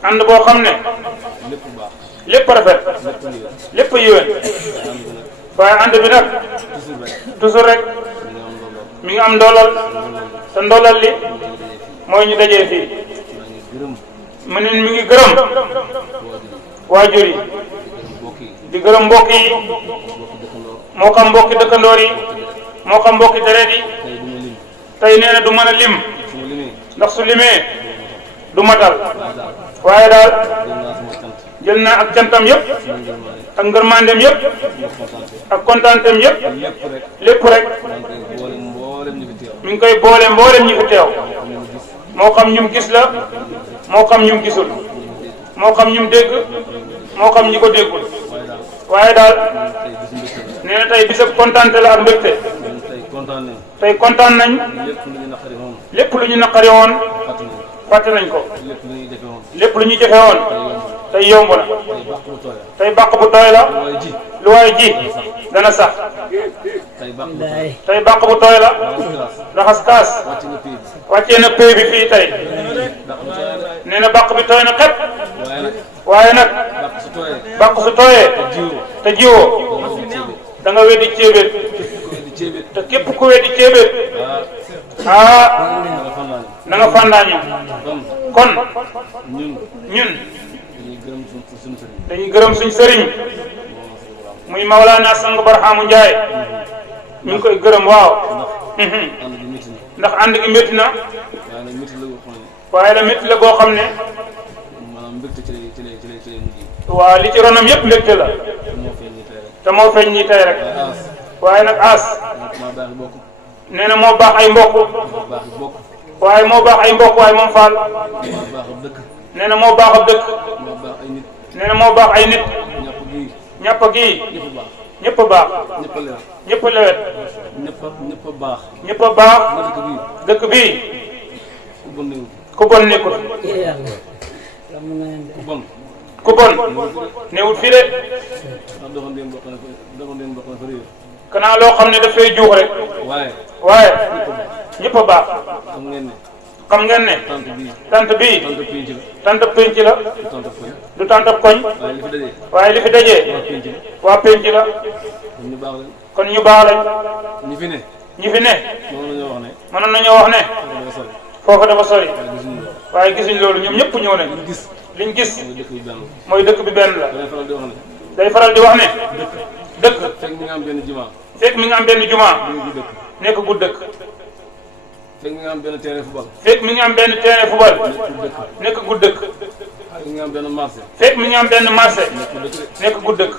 ànd boo xam ne lépp rafet lépp yéwén waaye ànd bi nag toujours rek mi ngi am ndoolal te ndoolal li mooy ñu dajee fii mu ne mi ngi gërëm waajur yi di gërëm mbokk yi moo xam mbokki dëkkandoor yi moo xam mbokki deret yi tey nee na du mën a lim ndax su limee du matal waaye daal jël naa ak cantam yëpp ak ngërmandem yëpp ak kontaanteem yëpp lépp rek mi ngi koy boole mboolem ñi fi teew moo xam ñum gis la moo xam ñum gisul moo xam ñum dégg moo xam ñi ko déggul waaye daal nee na tey bisab kontaante la ak mbégte tey kontaan nañ lépp lu ñu naqari woon fàtte nañ ko lépp lu ñu jafe woon tey yomb na tey bàq bu tooy la lu waay ji dana sax tey bàq bu tooy la raxas kaas wàccee na pay bi fii tey nee na bàq bi tooy na xepp waaye nag bàq su tooyee te jiwoo da nga weddi ceebéet te képp ku weddi ceebéet na nga fàndaañu kon ñun dañuy gërëm suñ sëriñ muy Maulana Sang Barhamu Ndiaye ñu ngi koy gërëm waaw ndax ànd gi métti na waaye la métti la goo xam ne waaw li ci ronam yëpp mbégte la te moo feeñ ñi tey rek waaye nag as nee na moo baax ay mbokk waaye moo baax ay mbokk waaye moom faal nee na moo baax ab dëkk nee na moo baax ay nit Niappa gii ñëpp a baax ñëpp a lewet ñëpp a baax ñëpp a baax dëkk bii ku bon nekkul ku bon newul fii de kanaa loo xam ne dafay juux rek waaye ñëpp a baax xam ngeen ne tant bii tant penc la du tant koñ waaye li fi dajee waa penc la kon ñu baax lañ ñi fi ne mënoon nañoo wax ne foofu dafa sori waaye gisuñ loolu ñoom ñëpp ñëw nañ liñ gis mooy dëkk bi benn la day faral di wax ne dëkk fekk mi nga am benn jumaa nekk gu dëkk fekk mi nga am benn terrain football. fekk mi ngi am benn terrain football. nekk gu dëkk. fekk mi nga am benn marché. fekk mi ngi am benn marché. nekk gu dëkk.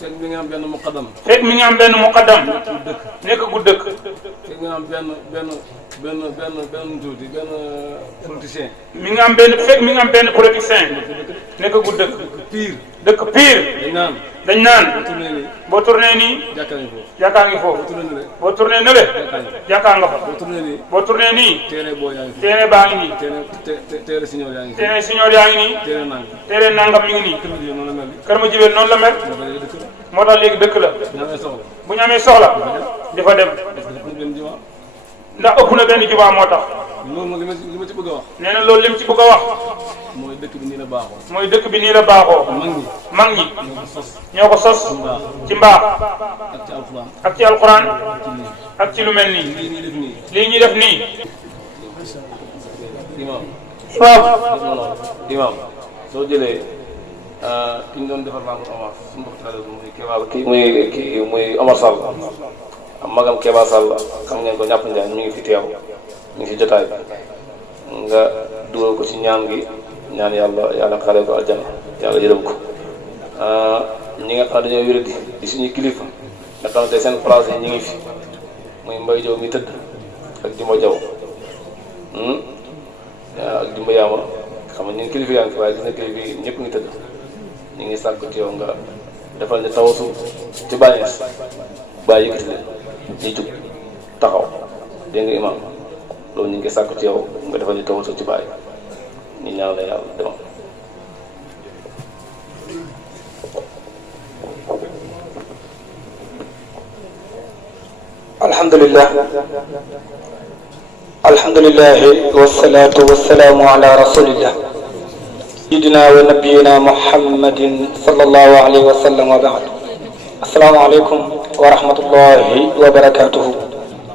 fekk mi nga am benn muqaddam. fekk mi ngi am benn muqaddam. nekk gu dëkk. fekk mi nga am benn tuuti benn politicien. mi ngi am benn fekk mi ngi am benn politicien. nekk gu dëkk. pire. dëkk pire. dañ naan. boo tourné nii. jàkkaa ngi foofu. boo tourné nële. jàkkaa nga fa. boo tourné nii. téere baa ngi nii. téere siñoor yaa ngi nii. téere siñoor yaa ngi nii. téere nangam mi ngi nii. kër ma jibeel noonu la mel. moo tax léegi dëkk la. bu ñu amee soxla. di fa dem. ndax ëpp na benn jumaa moo tax. loolu moom li ma ci bëgg a wax. nee na loolu li mu ci bëgg a wax. mooy dëkk bi nii la baaxoo. mooy dëkk bi nii la baaxoo. mag ñi ñoo ko sos. ci mbaax. ak ci alquran. ak ci lu mel nii. lii ñuy def nii. imam soo jëlee ki ñu doon defar rendre hommage suñu mbokk taal muy Kéba muy Omar Sall magam Kéba Sall xam ngeen ko ñàpp Ndiaye mi ngi fi teew mi ngi fi jotaay nga dugal ko ci ñaan gi ñaan yàlla xale ko aljana yàlla yërëm ko ñi nga xam ne dañoo wéradi di suñu kilifa nga xam ne seen place yi ñi ngi fi muy Mbaye Diop mi tëdd ak Dimba Diaw ak Dimba Yaama xam nga ñu ngi kilifa yaa ngi fi waaye gis na kilifa yi ñëpp ngi tëdd ñu ngi sàkk ci yow nga defal ne tawasu ci bànnees bàyyi yëkkati leen ñuy jug taxaw dégg nga imam loolu ñu ngi sàkk ci yow nga defal ne tawasu ci bàyyi ñu ñaan la yàlla demal. alhamdulillah wassalatu wassalamu ala rasulillah sayyidina wa nabiyyina muhammadin sallallahu alayhi wa sallam wa ba'd. assalamu alaykum wa rahmatullahi wa barakatuhu.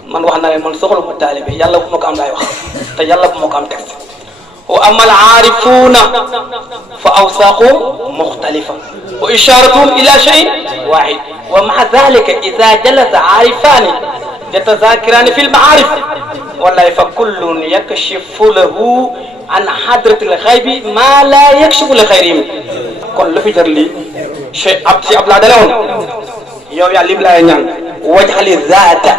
man wax naa ne man soxla mu taalibe yàlla bu ma ko am laay wax te yàlla bu ma ko am texte. wa amma al-aarifuna fa awsaaqum mukhtalifa wa isharatuhum ila shay'in wahid wa ma'a dhalika idha jalasa aarifani yatazakirani fi al-ma'arif wallahi fa kullun yakshifu lahu an hadratil ghaybi ma la yakshifu li ghayrihim. kon lu fi jar lii Cheikh Abdoulaye dane woon yow yaa lim laay ñaan waj'ali zaata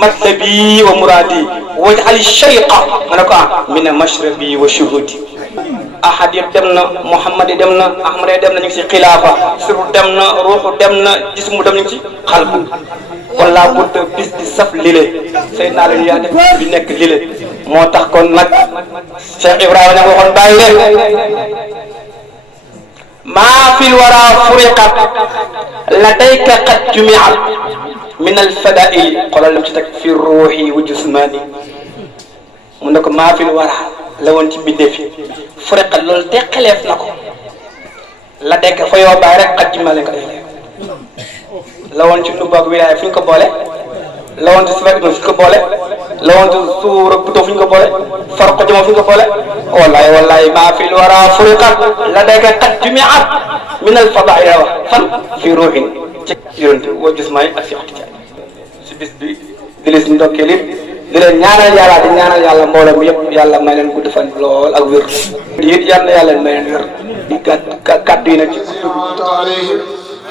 matlabi wa muradi waj'ali shayqa ma ne ko min mashrabi wa shuhudi. ahad yëpp dem na Muhammad yi dem na Ahmad yi dem na ñu ngi si xilaafa suru dem na ruuxu dem na jismu dem ñu ngi si xalbu. kon laa bëgg bis di saf lile Seydina Aliou yaa def bi nekk lile moo tax kon nag Cheikh Ibrahima ña nga waxoon bàyyi leen maa fil wara furiqat ladayka qad jumiat min al fadaili xoolal lam ci teg fi ruuxi wa jusmani mu ne ko maa fil wara la woon ci mbindeef yi furiqat loolu teqaleef na ko la dekk fa yoo bàyyi rek qad jumale ko day la woon ci nubbaag wilaaya fu ñu ko boole la woon ci sifaat fu ñu ko boole la woon ci suura buto fu ñu ko boole farqo jamo fu ñu ko boole wallahi maa fi wara furiqat la dayka qad jumiat min al fadaila wax fan fi ruuxin ci yonent wa jismaay ak si waxtu ci si bis bi di leen si ndokkeel it di leen ñaanal yàlla di ñaanal yàlla mbooloo mi yëpp yàlla may leen gudd fan lool ak wér it yal na yàlla may leen wér di kàddu yi nag ci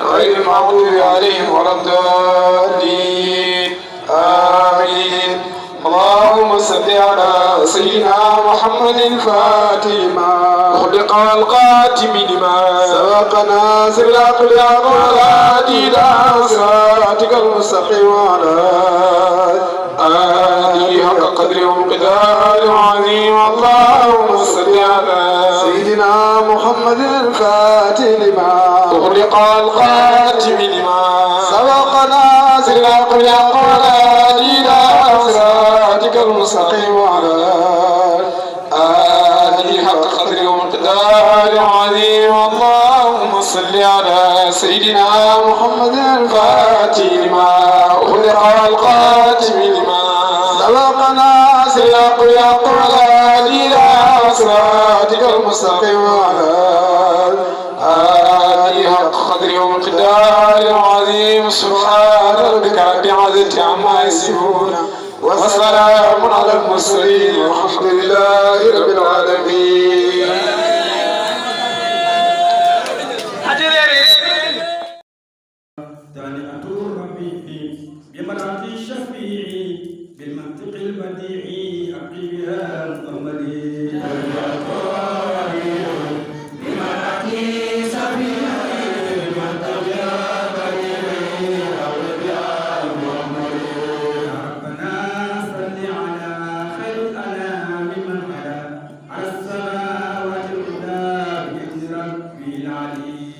غير المغضوب عليهم ولا الضالين آمين اللهم صل على سيدنا محمد الفاتح لما خلق والقاتم لما سبق ناصر العقل والهادي إلى صراطك المستقيم وعلى آله حق قدره ومقداره عظيم. اللهم صل على سيدنا محمد الفاتح لما خلق والقاتم لما سبق ناصر العقل والهادي إلى صراطك المستقيم وعلى آله حق قدره ومقداره عظيم. اللهم صل على سيدنا محمد الفاتح لما خلق والقاتم لما سبق ناصر الحق والهادي إلى صراطك المستقيم وعلى آله حق قدره ومقداره عظيم. سبحان ربك رب العزة عما يصفون وسلام على المرسلين والحمد لله رب العالمين. تهنئة الربيع بمرات الشفيع بالمنطق البديع أبقي بها مؤملي. العلي